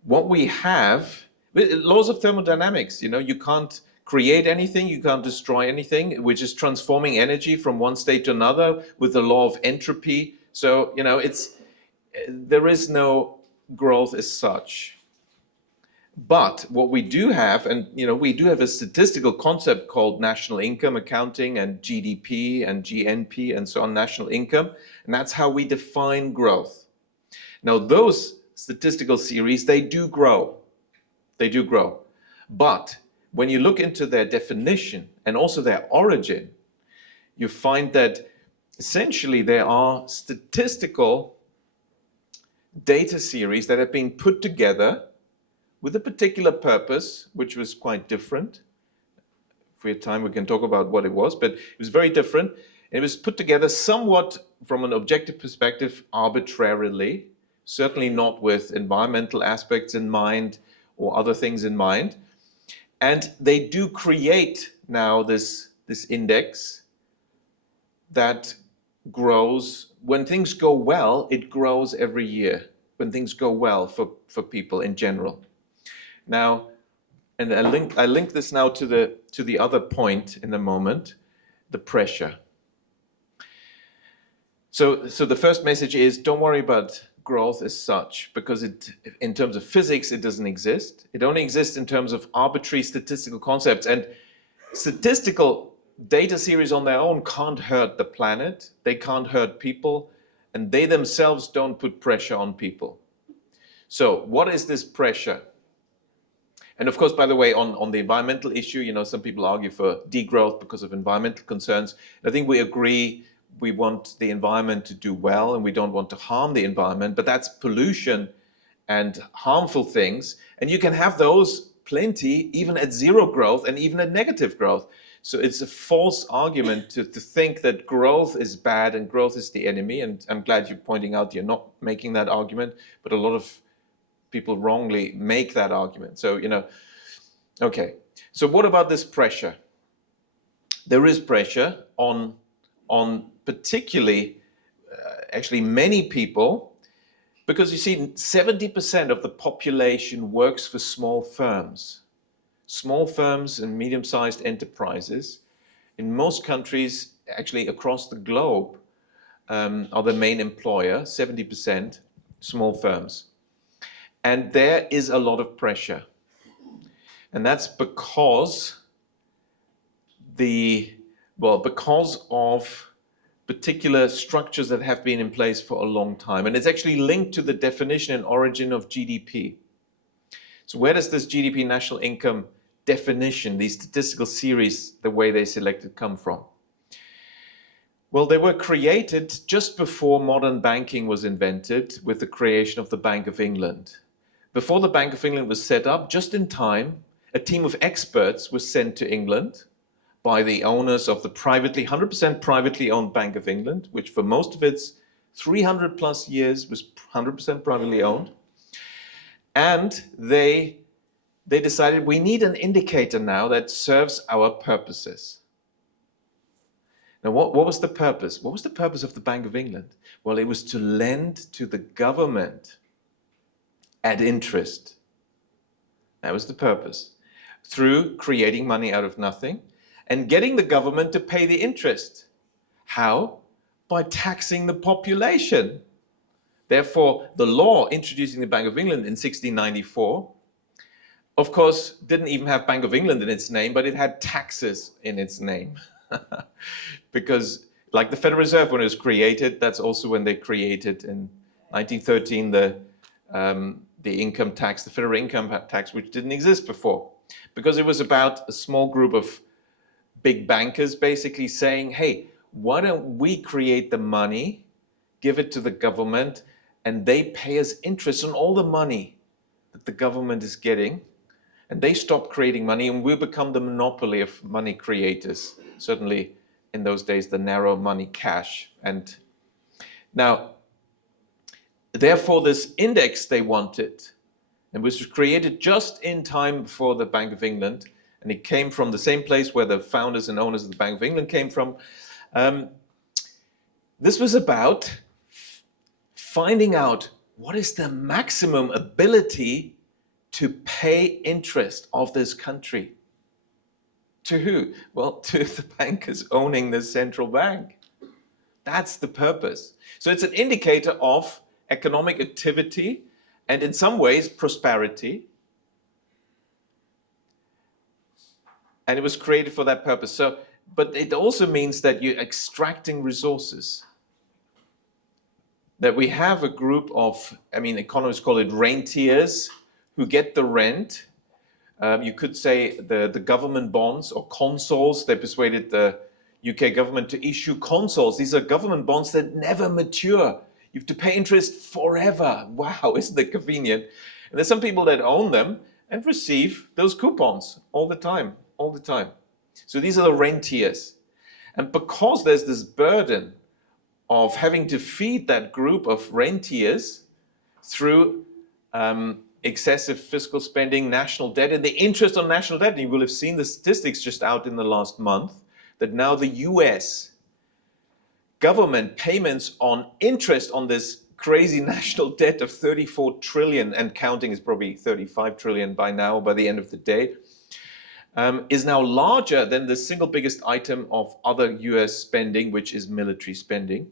What we have, laws of thermodynamics, you can't create anything, you can't destroy anything. We're just transforming energy from one state to another with the law of entropy. So, there is no growth as such. But what we do have, and we do have a statistical concept called national income accounting, and GDP and GNP and so on, national income, and that's how we define growth. Now, those statistical series, they do grow. They do grow. But when you look into their definition and also their origin, you find that essentially there are statistical data series that have been put together with a particular purpose, which was quite different. If we have time, we can talk about what it was, but it was very different. It was put together somewhat from an objective perspective arbitrarily, certainly not with environmental aspects in mind or other things in mind. And they do create now this index that grows. When things go well, it grows every year, when things go well for people in general. Now, and I link this now to the other point in a moment, the pressure. So the first message is, don't worry about growth as such, because in terms of physics, it doesn't exist. It only exists in terms of arbitrary statistical concepts. And statistical data series on their own can't hurt the planet. They can't hurt people. And they themselves don't put pressure on people. So what is this pressure? And of course, by the way, on the environmental issue, you know, some people argue for degrowth because of environmental concerns. I think we agree we want the environment to do well and we don't want to harm the environment, but that's pollution and harmful things. And you can have those plenty even at zero growth and even at negative growth. So it's a false argument to think that growth is bad and growth is the enemy. And I'm glad you're pointing out you're not making that argument, but a lot of people wrongly make that argument. So, you know, okay. So what about this pressure? There is pressure on particularly, actually many people, because you see 70% of the population works for small firms. Small firms and medium-sized enterprises in most countries, actually across the globe, are the main employer, 70% small firms. And there is a lot of pressure. And that's because because of particular structures that have been in place for a long time. And it's actually linked to the definition and origin of GDP. So where does this GDP, national income definition, these statistical series, the way they selected, come from? Well, they were created just before modern banking was invented with the creation of the Bank of England. Before the Bank of England was set up, just in time, a team of experts was sent to England by the owners of the 100% privately owned Bank of England, which for most of its 300 plus years was 100% privately owned. And they decided we need an indicator now that serves our purposes. Now, what was the purpose? What was the purpose of the Bank of England? Well, it was to lend to the government at interest. That was the purpose. Through creating money out of nothing and getting the government to pay the interest. How? By taxing the population. Therefore, the law introducing the Bank of England in 1694, of course, didn't even have Bank of England in its name, but it had taxes in its name. Because like the Federal Reserve, when it was created, that's also when they created in 1913 the income tax, the federal income tax, which didn't exist before. Because it was about a small group of big bankers basically saying, hey, why don't we create the money, give it to the government, and they pay us interest on all the money that the government is getting, and they stop creating money, and we become the monopoly of money creators. Certainly in those days, the narrow money cash. And now, therefore, this index they wanted, and was created just in time before the Bank of England, and it came from the same place where the founders and owners of the Bank of England came from. This was about finding out what is the maximum ability to pay interest of this country. To who? Well, to the bankers owning the central bank. That's the purpose. So it's an indicator of economic activity and in some ways prosperity. And it was created for that purpose. So, but it also means that you're extracting resources. That we have a group of, economists call it rentiers, who get the rent. You could say the government bonds or consols. They persuaded the UK government to issue consols. These are government bonds that never mature. You have to pay interest forever. Wow, isn't that convenient? And there's some people that own them and receive those coupons all the time. So these are the rentiers. And because there's this burden of having to feed that group of rentiers through excessive fiscal spending, national debt, and the interest on national debt, and you will have seen the statistics just out in the last month, that now the US government payments on interest on this crazy national debt of 34 trillion, and counting is probably 35 trillion by now, by the end of the day, is now larger than the single biggest item of other US spending, which is military spending.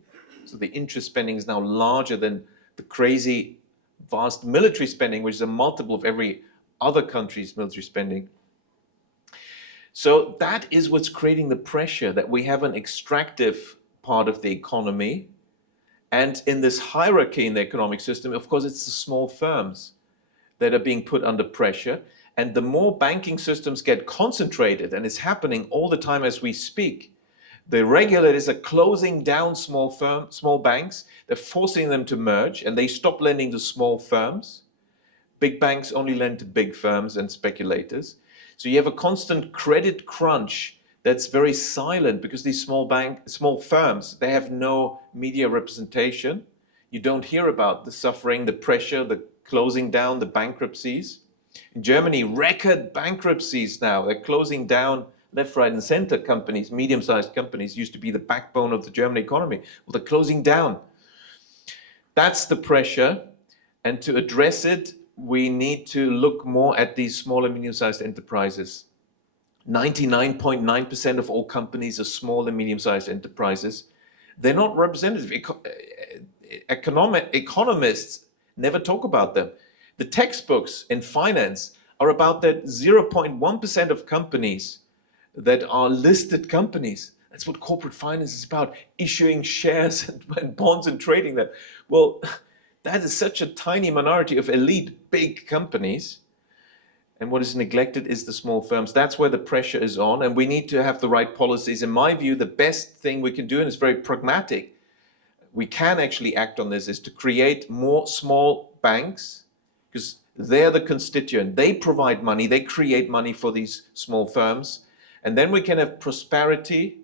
So the interest spending is now larger than the crazy, vast military spending, which is a multiple of every other country's military spending. So that is what's creating the pressure, that we have an extractive part of the economy. And in this hierarchy in the economic system, of course, it's the small firms that are being put under pressure. And the more banking systems get concentrated, and it's happening all the time as we speak, the regulators are closing down small banks. They're forcing them to merge, and they stop lending to small firms. Big banks only lend to big firms and speculators. So you have a constant credit crunch that's very silent because these small firms, they have no media representation. You don't hear about the suffering, the pressure, the closing down, the bankruptcies. In Germany, record bankruptcies now. They're closing down left, right, and center companies, medium-sized companies, used to be the backbone of the German economy. Well, they're closing down. That's the pressure. And to address it, we need to look more at these small and medium-sized enterprises. 99.9% of all companies are small and medium-sized enterprises. They're not representative. Economists never talk about them. The textbooks in finance are about that 0.1% of companies that are listed companies. That's what corporate finance is about, issuing shares and bonds and trading them. Well, that is such a tiny minority of elite big companies. And what is neglected is the small firms. That's where the pressure is on, and we need to have the right policies. In my view, the best thing we can do, and it's very pragmatic, we can actually act on this, is to create more small banks, because they're the constituent. They provide money, they create money for these small firms, and then we can have prosperity.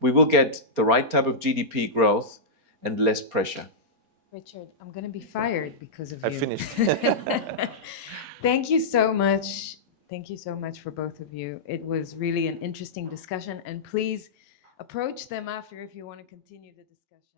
We will get the right type of GDP growth and less pressure. Richard, I'm going to be fired because of you. I finished. Thank you so much. Thank you so much for both of you. It was really an interesting discussion, and please approach them after if you want to continue the discussion.